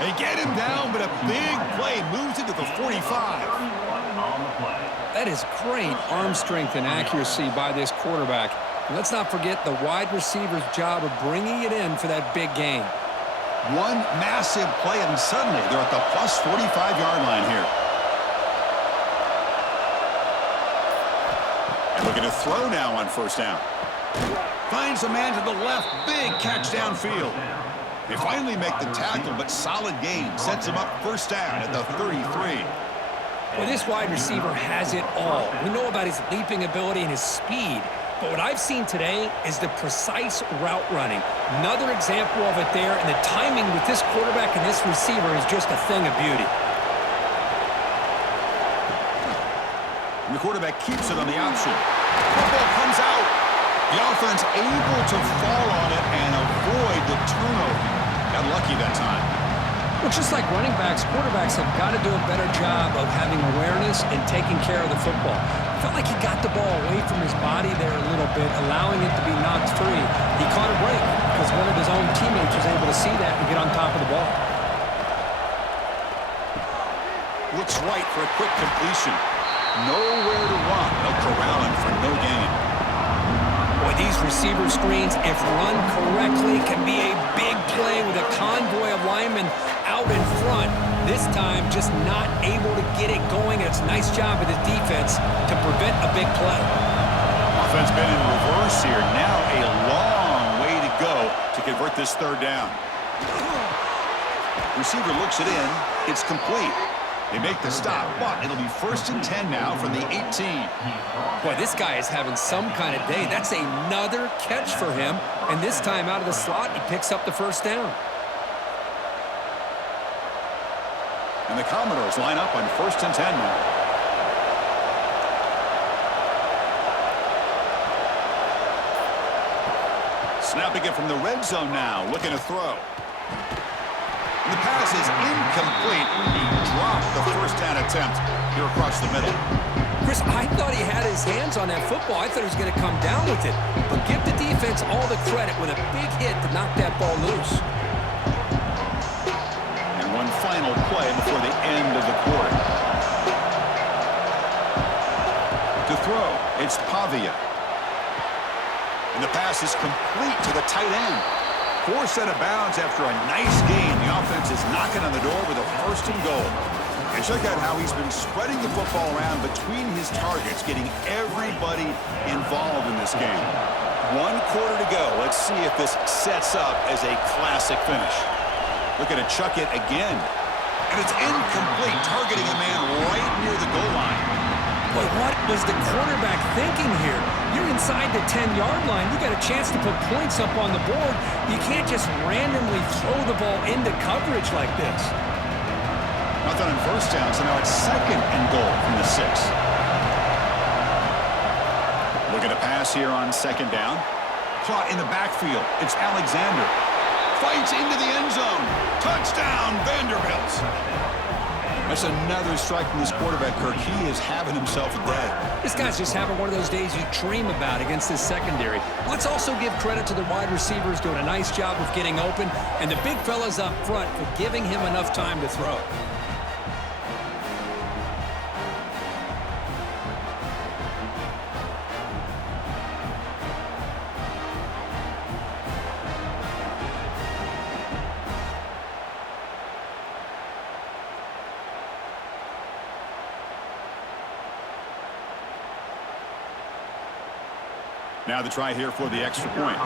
They get him down, but a big play moves into the 45. That is great arm strength and accuracy by this quarterback. And let's not forget the wide receiver's job of bringing it in for that big gain. One massive play, and suddenly they're at the plus 45-yard line here. And looking to throw now on first down. Finds a man to the left. Big catch downfield. They finally make the tackle, but solid gain. Sets him up first down at the 33. Well, this wide receiver has it all. We know about his leaping ability and his speed. But what I've seen today is the precise route running. Another example of it there, and the timing with this quarterback and this receiver is just a thing of beauty. And the quarterback keeps it on the option. Football comes out. The offense able to fall on it and avoid the turnover. Got lucky that time. Well, just like running backs, quarterbacks have got to do a better job of having awareness and taking care of the football. I felt like he got the ball away from his body there a little bit, allowing it to be knocked free. He caught a break because one of his own teammates was able to see that and get on top of the ball. Looks right for a quick completion. Nowhere to run. They'll corral him for no gain. Boy, these receiver screens, if run correctly, can be a big play with a convoy of linemen out in front. This time, just not able to get it going. It's a nice job of the defense to prevent a big play. Offense been in reverse here. Now a long way to go to convert this third down. Receiver looks it in. It's complete. They make the stop, but it'll be first and 10 now from the 18. Boy, this guy is having some kind of day. That's another catch for him. And this time out of the slot, he picks up the first down. And the Commodores line up on first and 10 now. Snapping it from the red zone now, looking to throw. And the pass is incomplete. He dropped the first down attempt here across the middle. Chris, I thought he had his hands on that football. I thought he was going to come down with it. But give the defense all the credit with a big hit to knock that ball loose. And one final play before the end of the quarter. To throw, it's Pavia. And the pass is complete to the tight end. Forced out of bounds after a nice game. The offense is knocking on the door with a first and goal. And check out how he's been spreading the football around between his targets, getting everybody involved in this game. 1 quarter to go. Let's see if this sets up as a classic finish. Looking to chuck it again. And it's incomplete, targeting a man right near the goal line. Boy, what was the quarterback thinking here? You're inside the 10-yard line. You got a chance to put points up on the board. You can't just randomly throw the ball into coverage like this. Nothing on first down, so now it's second and goal from the 6. Looking to pass here on second down. Caught in the backfield. It's Alexander. Fights into the end zone. Touchdown, Vanderbilt. That's another strike from this quarterback, Kirk. He is having himself a day. This guy's just having one of those days you dream about against this secondary. Let's also give credit to the wide receivers doing a nice job of getting open, and the big fellas up front for giving him enough time to throw. Now the try here for the extra point.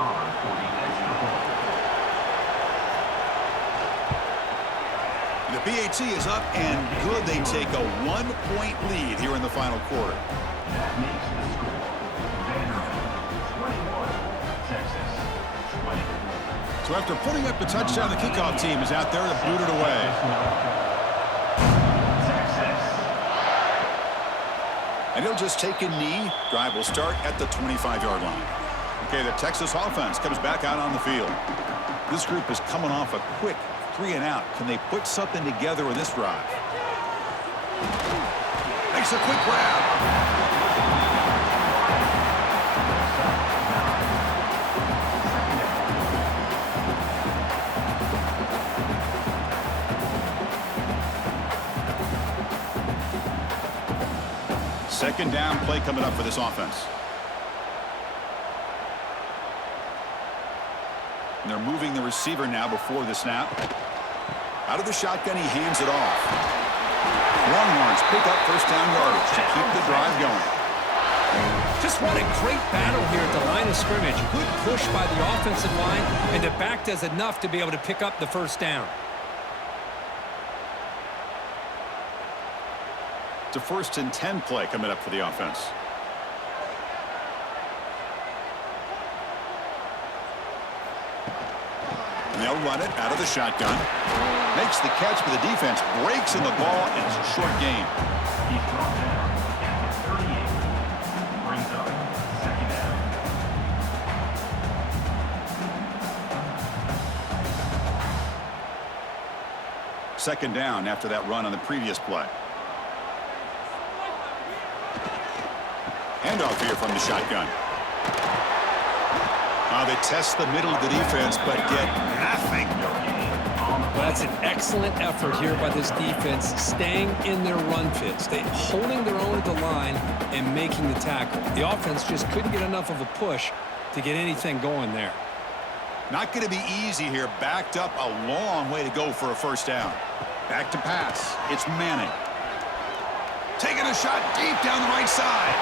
The PAT is up and good. They take a 1-point lead here in the final quarter. That makes the score Vanderbilt 21, Texas 20. So after putting up the touchdown, the kickoff team is out there to boot it away. And he'll just take a knee. Drive will start at the 25-yard line. Okay, the Texas offense comes back out on the field. This group is coming off a quick 3-and-out. Can they put something together with this drive? Makes a quick grab. Second down play coming up for this offense. And they're moving the receiver now before the snap. Out of the shotgun, he hands it off. Longhorns pick up first down yardage to keep the drive going. Just what a great battle here at the line of scrimmage. Good push by the offensive line, and the back does enough to be able to pick up the first down. It's a 1st and 10 play coming up for the offense. And they'll run it out of the shotgun. Makes the catch for the defense. Breaks in the ball, and it's a short gain. He's brought down at the 38. Brings up second down. Second down after that run on the previous play. Handoff here from the shotgun. They test the middle of the defense, but get nothing. Well, that's an excellent effort here by this defense, staying in their run fits. They holding their own at the line and making the tackle. The offense just couldn't get enough of a push to get anything going there. Not going to be easy here. Backed up a long way to go for a first down. Back to pass. It's Manning. Taking a shot deep down the right side.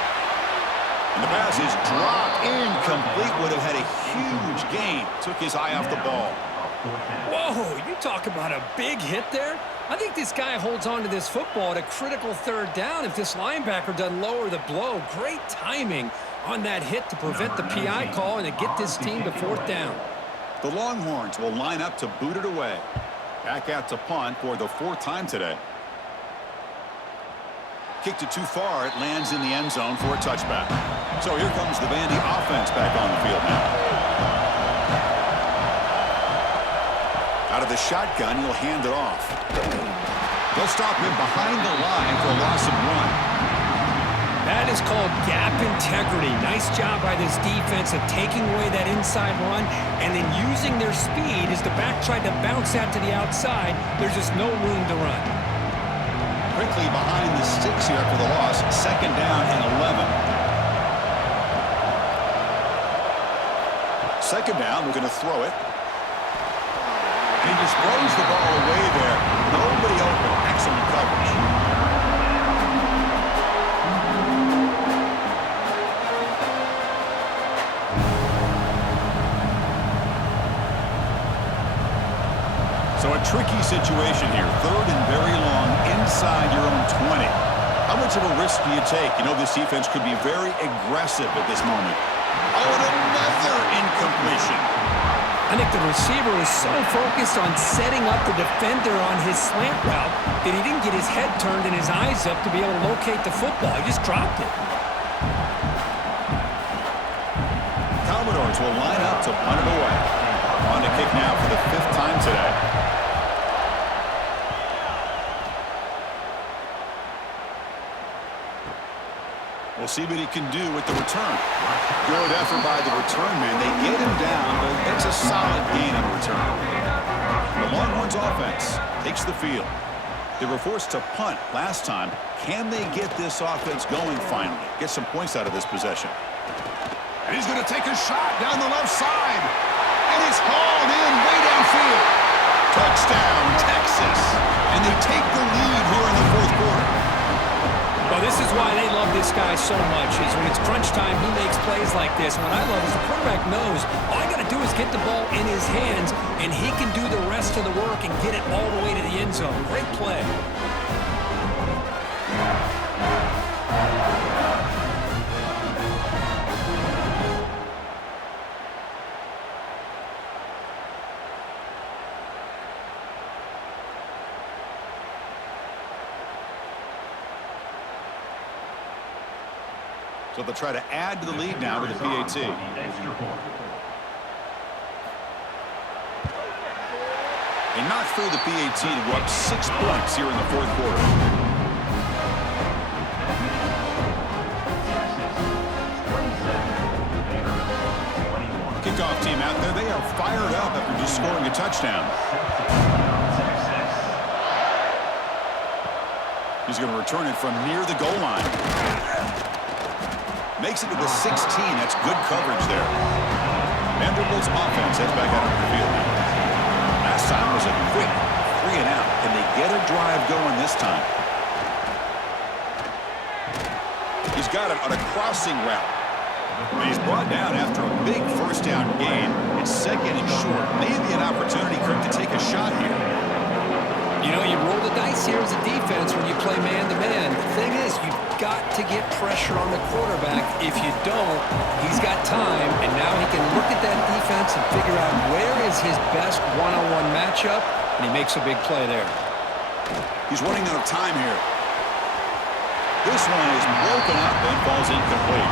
And the pass is dropped incomplete. Would have had a huge gain. Took his eye off the ball. Whoa, you talk about a big hit there. I think this guy holds on to this football at a critical third down if this linebacker doesn't lower the blow. Great timing on that hit to prevent the PI call and to get this team to 4th down. The Longhorns will line up to boot it away. Back out to punt for the 4th time today. Kicked it too far. It lands in the end zone for a touchback. So here comes the Vandy offense back on the field now. Out of the shotgun, he'll hand it off. They'll stop him behind the line for a loss of 1. That is called gap integrity. Nice job by this defense of taking away that inside run and then using their speed as the back tried to bounce that to the outside. There's just no room to run. Quickly behind the sticks here for the loss. Second down and 11. Second down, we're going to throw it. He just throws the ball away there. Nobody open. Excellent coverage. So a tricky situation here. 3rd and very long inside your own 20. How much of a risk do you take? You know this defense could be very aggressive at this moment. Oh, and another incompletion. I think the receiver was so focused on setting up the defender on his slant route that he didn't get his head turned and his eyes up to be able to locate the football. He just dropped it. Commodores will line up to punt it away. On to kick now for the 5th time today. We'll see what he can do with the return. Good effort by the return man. They get him down, but it's a solid gain on the return. The Longhorns offense takes the field. They were forced to punt last time. Can they get this offense going finally? Get some points out of this possession. And he's going to take a shot down the left side. And he's hauled in way downfield. Touchdown, Texas. And they take the lead here in the fourth quarter. Well, this is why they love this guy so much, is when it's crunch time, he makes plays like this. What I love is the quarterback knows all I got to do is get the ball in his hands, and he can do the rest of the work and get it all the way to the end zone. Great play. So they'll try to add to the lead now to the PAT. They knocked through the PAT to go up 6 points here in the fourth quarter. Kickoff team out there. They are fired up after just scoring a touchdown. He's going to return it from near the goal line. Makes it to the 16. That's good coverage there. Vanderbilt's offense heads back out on the field now. Last time was a quick 3 and out. Can they get a drive going this time? He's got it on a crossing route. And he's brought down after a big first down gain. It's second and short. Maybe an opportunity, Kirk, to take a shot here. You know, you roll the dice here as a defense when you play man-to-man. The thing is, you've got to get pressure on the quarterback. If you don't, he's got time, and now he can look at that defense and figure out where is his best one-on-one matchup, and he makes a big play there. He's running out of time here. This one is broken up and falls incomplete.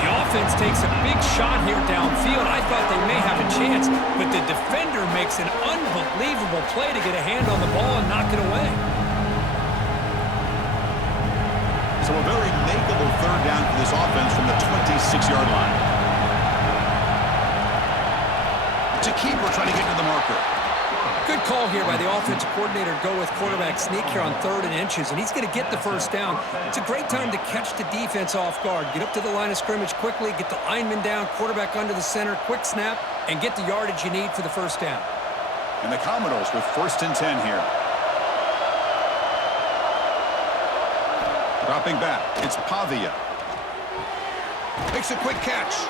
The offense takes a big shot here downfield. I thought they may have a chance, but the defender makes an unbelievable play to get a hand on the ball and knock it away. So a very makeable third down for this offense from the 26-yard line. It's a keeper trying to get to the marker. Good call here by the offensive coordinator to go with quarterback sneak here on 3rd and inches, and he's going to get the first down. It's a great time to catch the defense off guard. Get up to the line of scrimmage quickly, get the lineman down, quarterback under the center, quick snap, and get the yardage you need for the first down. And the Commodores with 1st and 10 here. Dropping back, it's Pavia. Makes a quick catch.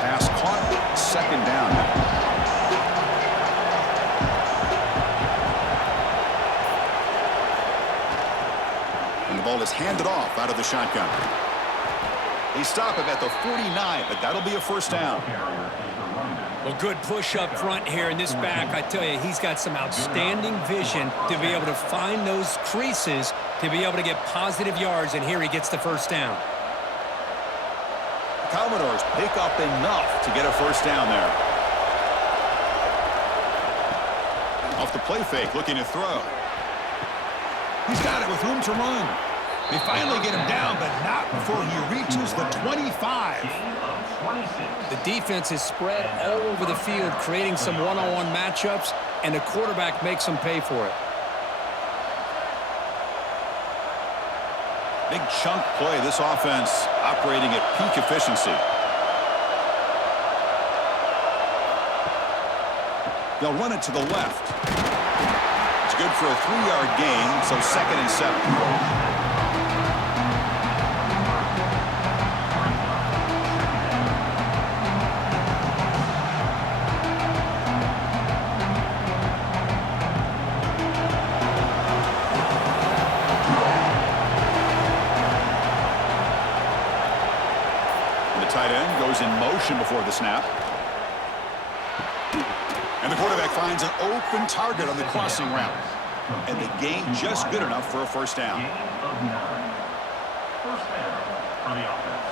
Pass caught, 2nd down. And the ball is handed off out of the shotgun. They stop him at the 49, but that'll be a first down. Well, good push up front here in this back. I tell you, he's got some outstanding vision to be able to find those creases to be able to get positive yards, and here he gets the first down. The Commodores pick up enough to get a first down there. Off the play fake, looking to throw. He's got it with room to run. They finally get him down, but not before he reaches the 25. The defense is spread all over the field, creating some one-on-one matchups, and the quarterback makes them pay for it. Big chunk play. This offense operating at peak efficiency. They'll run it to the left. It's good for a 3-yard gain, so 2nd and 7. Tight end goes in motion before the snap. And the quarterback finds an open target on the crossing route. And the gain just good enough for a first down. for the offense.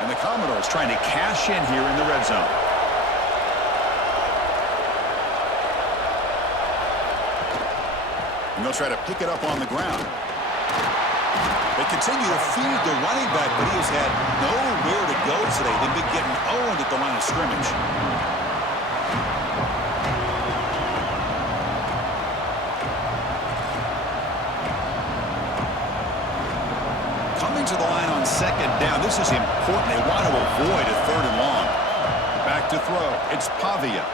And the Commodores trying to cash in here in the red zone. And they'll try to pick it up on the ground. They continue to feed the running back, but he has had nowhere to go today. They've been getting owned at the line of scrimmage. Coming to the line on second down. This is important. They want to avoid a third and long. Back to throw. It's Pavia.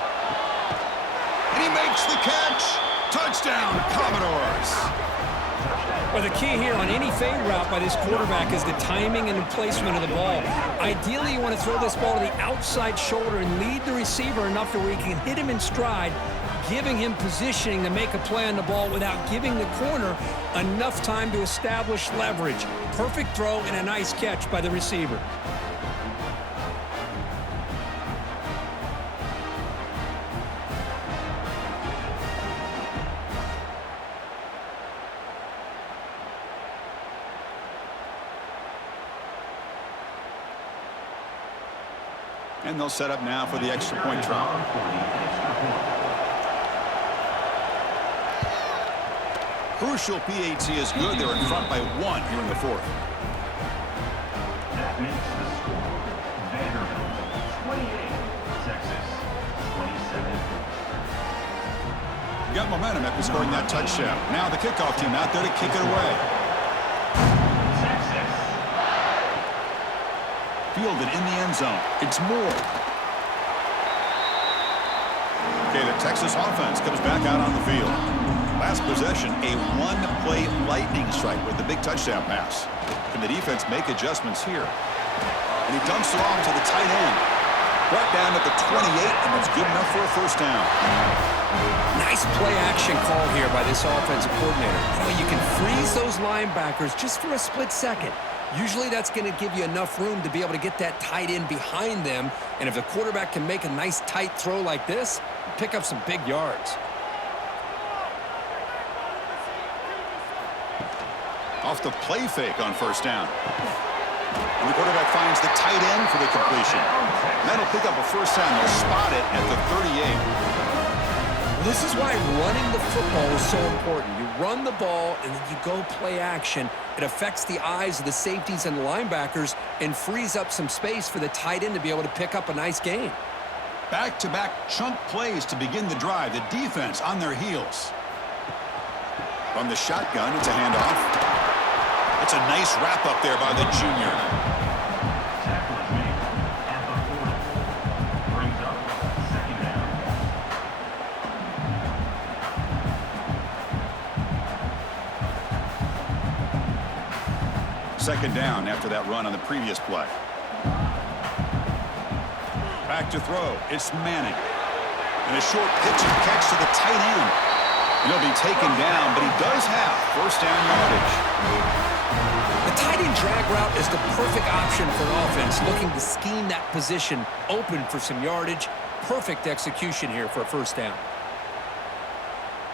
And he makes the catch. Touchdown, Commodores. Well, the key here on any fade route by this quarterback is the timing and the placement of the ball. Ideally, you want to throw this ball to the outside shoulder and lead the receiver enough to where you can hit him in stride, giving him positioning to make a play on the ball without giving the corner enough time to establish leverage. Perfect throw and a nice catch by the receiver. And they'll set up now for the extra point try. Crucial PAT is good. They're in front by 1 here in the fourth. That makes the score Vanderbilt 28, Texas 27. Got momentum after scoring that touchdown. Now the kickoff team out there to kick it away. Texas. Fielded in the end zone. It's Moore. Okay, the Texas offense comes back out on the field. Last possession, a one-play lightning strike with the big touchdown pass. Can the defense make adjustments here? And he dumps it off to the tight end. Brought down at the 28, and that's good enough for a first down. Nice play action call here by this offensive coordinator. You know, you can freeze those linebackers just for a split second. Usually that's going to give you enough room to be able to get that tight end behind them. And if the quarterback can make a nice tight throw like this, pick up some big yards. Off the play fake on first down. And the quarterback finds the tight end for the completion. That'll pick up a first down. They'll spot it at the 38. This is why running the football is so important. You run the ball and then you go play action. It affects the eyes of the safeties and the linebackers and frees up some space for the tight end to be able to pick up a nice gain. Back-to-back chunk plays to begin the drive. The defense on their heels. From the shotgun, it's a handoff. It's a nice wrap up there by the junior. Tackle is made at the 40. Brings up second down. Second down after that run on the previous play. Back to throw. It's Manning. And a short pitch and catch to the tight end. And he'll be taken down, but he does have first down yardage. The tight end drag route is the perfect option for an offense looking to scheme that position open for some yardage. Perfect execution here for a first down.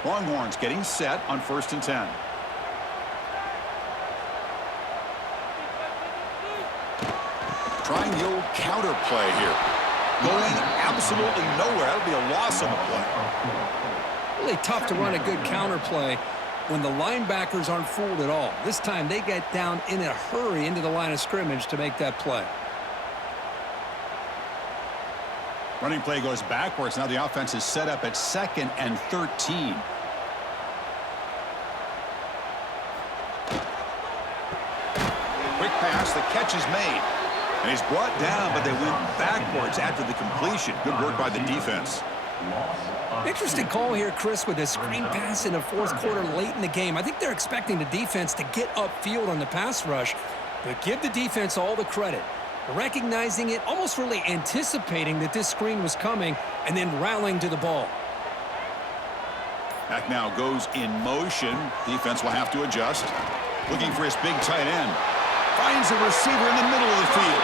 Longhorns getting set on 1st and 10. Trying the old counter play here. Going absolutely nowhere. That'll be a loss on the play. Really tough to run a good counter play when the linebackers aren't fooled at all. This time they get down in a hurry into the line of scrimmage to make that play. Running play goes backwards. Now the offense is set up at 2nd and 13. Quick pass. The catch is made. And he's brought down, but they went backwards after the completion. Good work by the defense. Interesting call here, Chris, with a screen pass in the fourth quarter late in the game. I think they're expecting the defense to get upfield on the pass rush, but give the defense all the credit. Recognizing it, almost really anticipating that this screen was coming, and then rallying to the ball. Back now goes in motion. Defense will have to adjust. Looking for his big tight end. Finds a receiver in the middle of the field.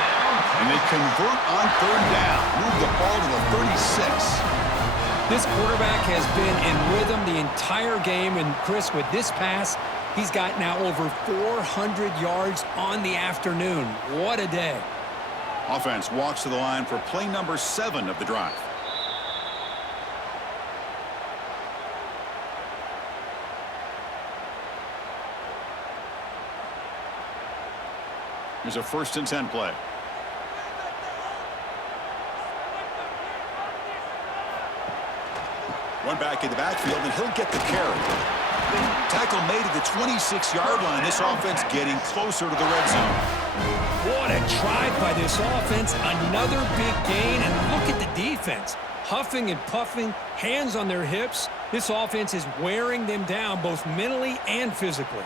And they convert on 3rd down. Move the ball to the 36. This quarterback has been in rhythm the entire game, and Chris, with this pass, he's got now over 400 yards on the afternoon. What a day. Offense walks to the line for play number 7 of the drive. Here's a 1st and 10 play. One back in the backfield, and he'll get the carry. Tackle made at the 26-yard line. This offense getting closer to the red zone. What a drive by this offense. Another big gain, and look at the defense. Huffing and puffing, hands on their hips. This offense is wearing them down both mentally and physically.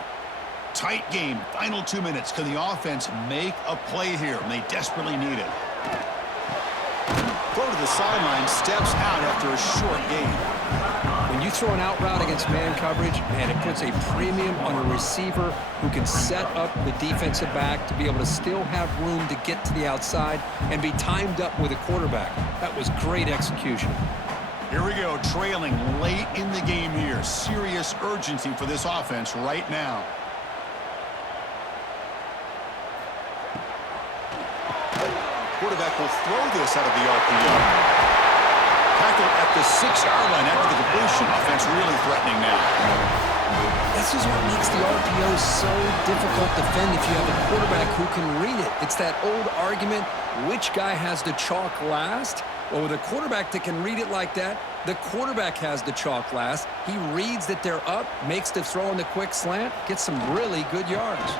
Tight game. Final 2 minutes. Can the offense make a play here? And they desperately need it. Throw to the sideline, steps out after a short gain. When you throw an out route against man coverage, man, it puts a premium on a receiver who can set up the defensive back to be able to still have room to get to the outside and be timed up with a quarterback. That was great execution. Here we go, trailing late in the game here. Serious urgency for this offense right now. Quarterback will throw this out of the RPO. Tackle at the 6-yard line after the completion. Offense really threatening now. This is what makes the RPO so difficult to defend if you have a quarterback who can read it. It's that old argument, which guy has the chalk last? Well, with a quarterback that can read it like that, the quarterback has the chalk last. He reads that they're up, makes the throw in the quick slant, gets some really good yards.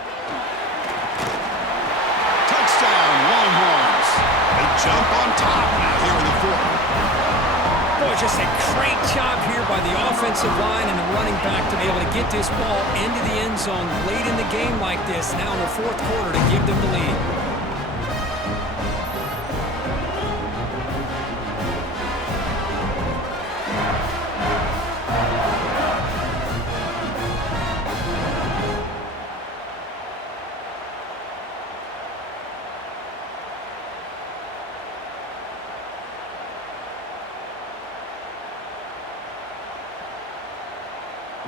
Touchdown, Longhorns. They jump on top now here in the 4th. Boy, just a great job here by the offensive line and the running back to be able to get this ball into the end zone late in the game like this, now in the 4th quarter, to give them the lead.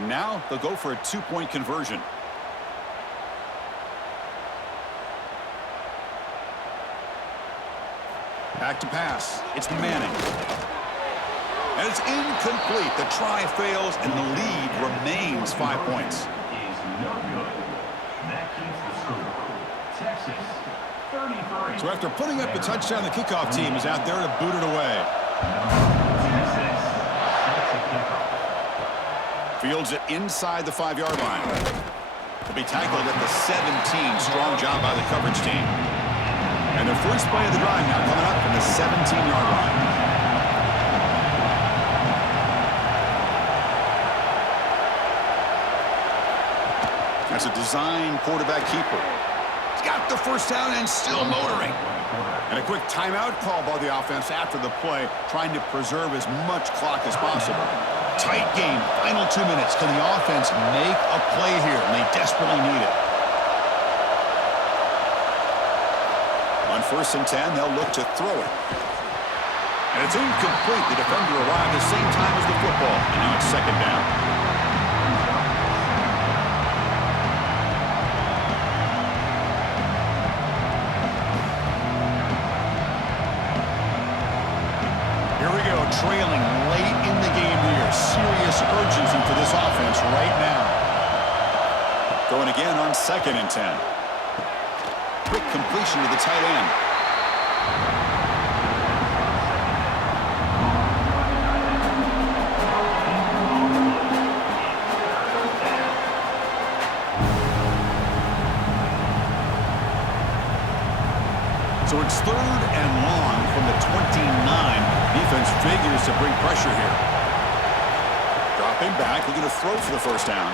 Now they'll go for a 2-point conversion. Back to pass. It's Manning. And it's incomplete. The try fails, and the lead remains 5 points. Is no good. That keeps the score. Texas, 33. So after putting up a touchdown, the kickoff team is out there to boot it away. Texas sets a kickoff. Fields it inside the 5-yard line. Will be tackled at the 17. Strong job by the coverage team. And the first play of the drive now coming up from the 17-yard line. That's a design quarterback keeper. He's got the first down and still motoring. And a quick timeout call by the offense after the play, trying to preserve as much clock as possible. Tight game, final 2 minutes. Can the offense make a play here? And they desperately need it. On 1st and 10, they'll look to throw it. And it's incomplete. The defender arrived at the same time as the football. And now it's 2nd down. Trailing late in the game here. Serious urgency for this offense right now. Going again on 2nd and 10. Quick completion to the tight end. So it's 3rd and long from the 29. Defense figures to bring pressure here. Dropping back, looking to throw for the first down.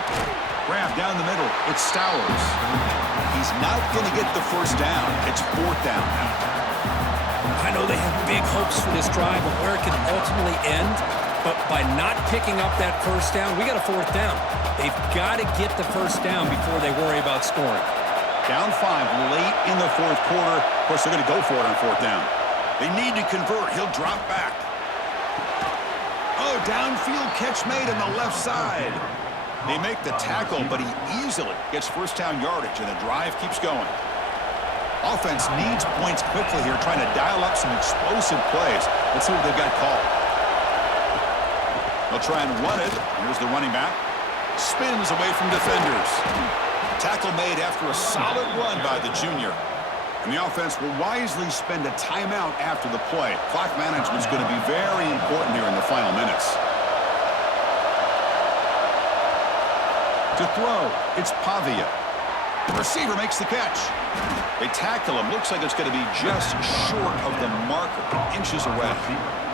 Grab down the middle. It's Stowers. He's not going to get the first down. It's 4th down now. I know they have big hopes for this drive and where it can ultimately end, but by not picking up that first down, we got a 4th down. They've got to get the first down before they worry about scoring. Down 5 late in the 4th quarter. Of course, they're going to go for it on 4th down. They need to convert. He'll drop back. Oh, downfield catch made on the left side. They make the tackle, but he easily gets first down yardage, and the drive keeps going. Offense needs points quickly here, trying to dial up some explosive plays. Let's see what they've got called. They'll try and run it. Here's the running back. Spins away from defenders. Tackle made after a solid run by the junior. And the offense will wisely spend a timeout after the play. Clock management is going to be very important here in the final minutes. To throw, it's Pavia. The receiver makes the catch. They tackle him. Looks like it's going to be just short of the marker, inches away.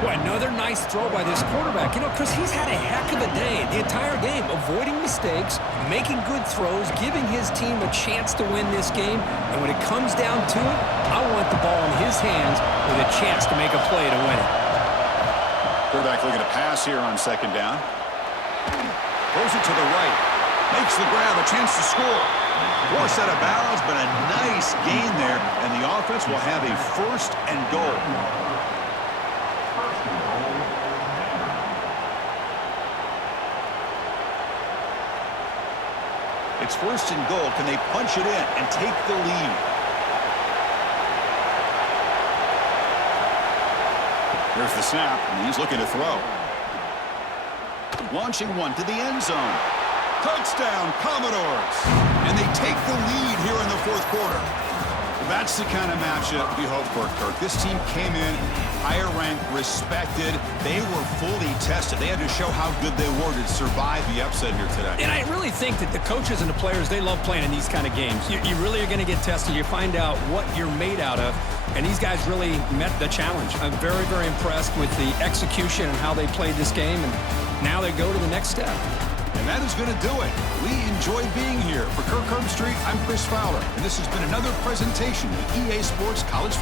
Boy, another nice throw by this quarterback. You know, Chris, he's had a heck of a day the entire game, avoiding mistakes, making good throws, giving his team a chance to win this game. And when it comes down to it, I want the ball in his hands with a chance to make a play to win it. Quarterback looking to pass here on second down. Throws it to the right. Makes the grab, a chance to score. Force out of bounds, but a nice gain there. And the offense will have a first and goal. It's first and goal. Can they punch it in and take the lead? Here's the snap, and he's looking to throw. Launching one to the end zone. Touchdown, Commodores. And they take the lead here in the fourth quarter. That's the kind of matchup we hope for, Kirk. This team came in higher ranked, respected. They were fully tested. They had to show how good they were to survive the upset here today. And I really think that the coaches and the players, they love playing in these kind of games. You really are going to get tested. You find out what you're made out of. And these guys really met the challenge. I'm very, very impressed with the execution and how they played this game. And now they go to the next step. And that is going to do it. We enjoyed being here. For Kirk Herbstreit, I'm Chris Fowler. And this has been another presentation of EA Sports College Football.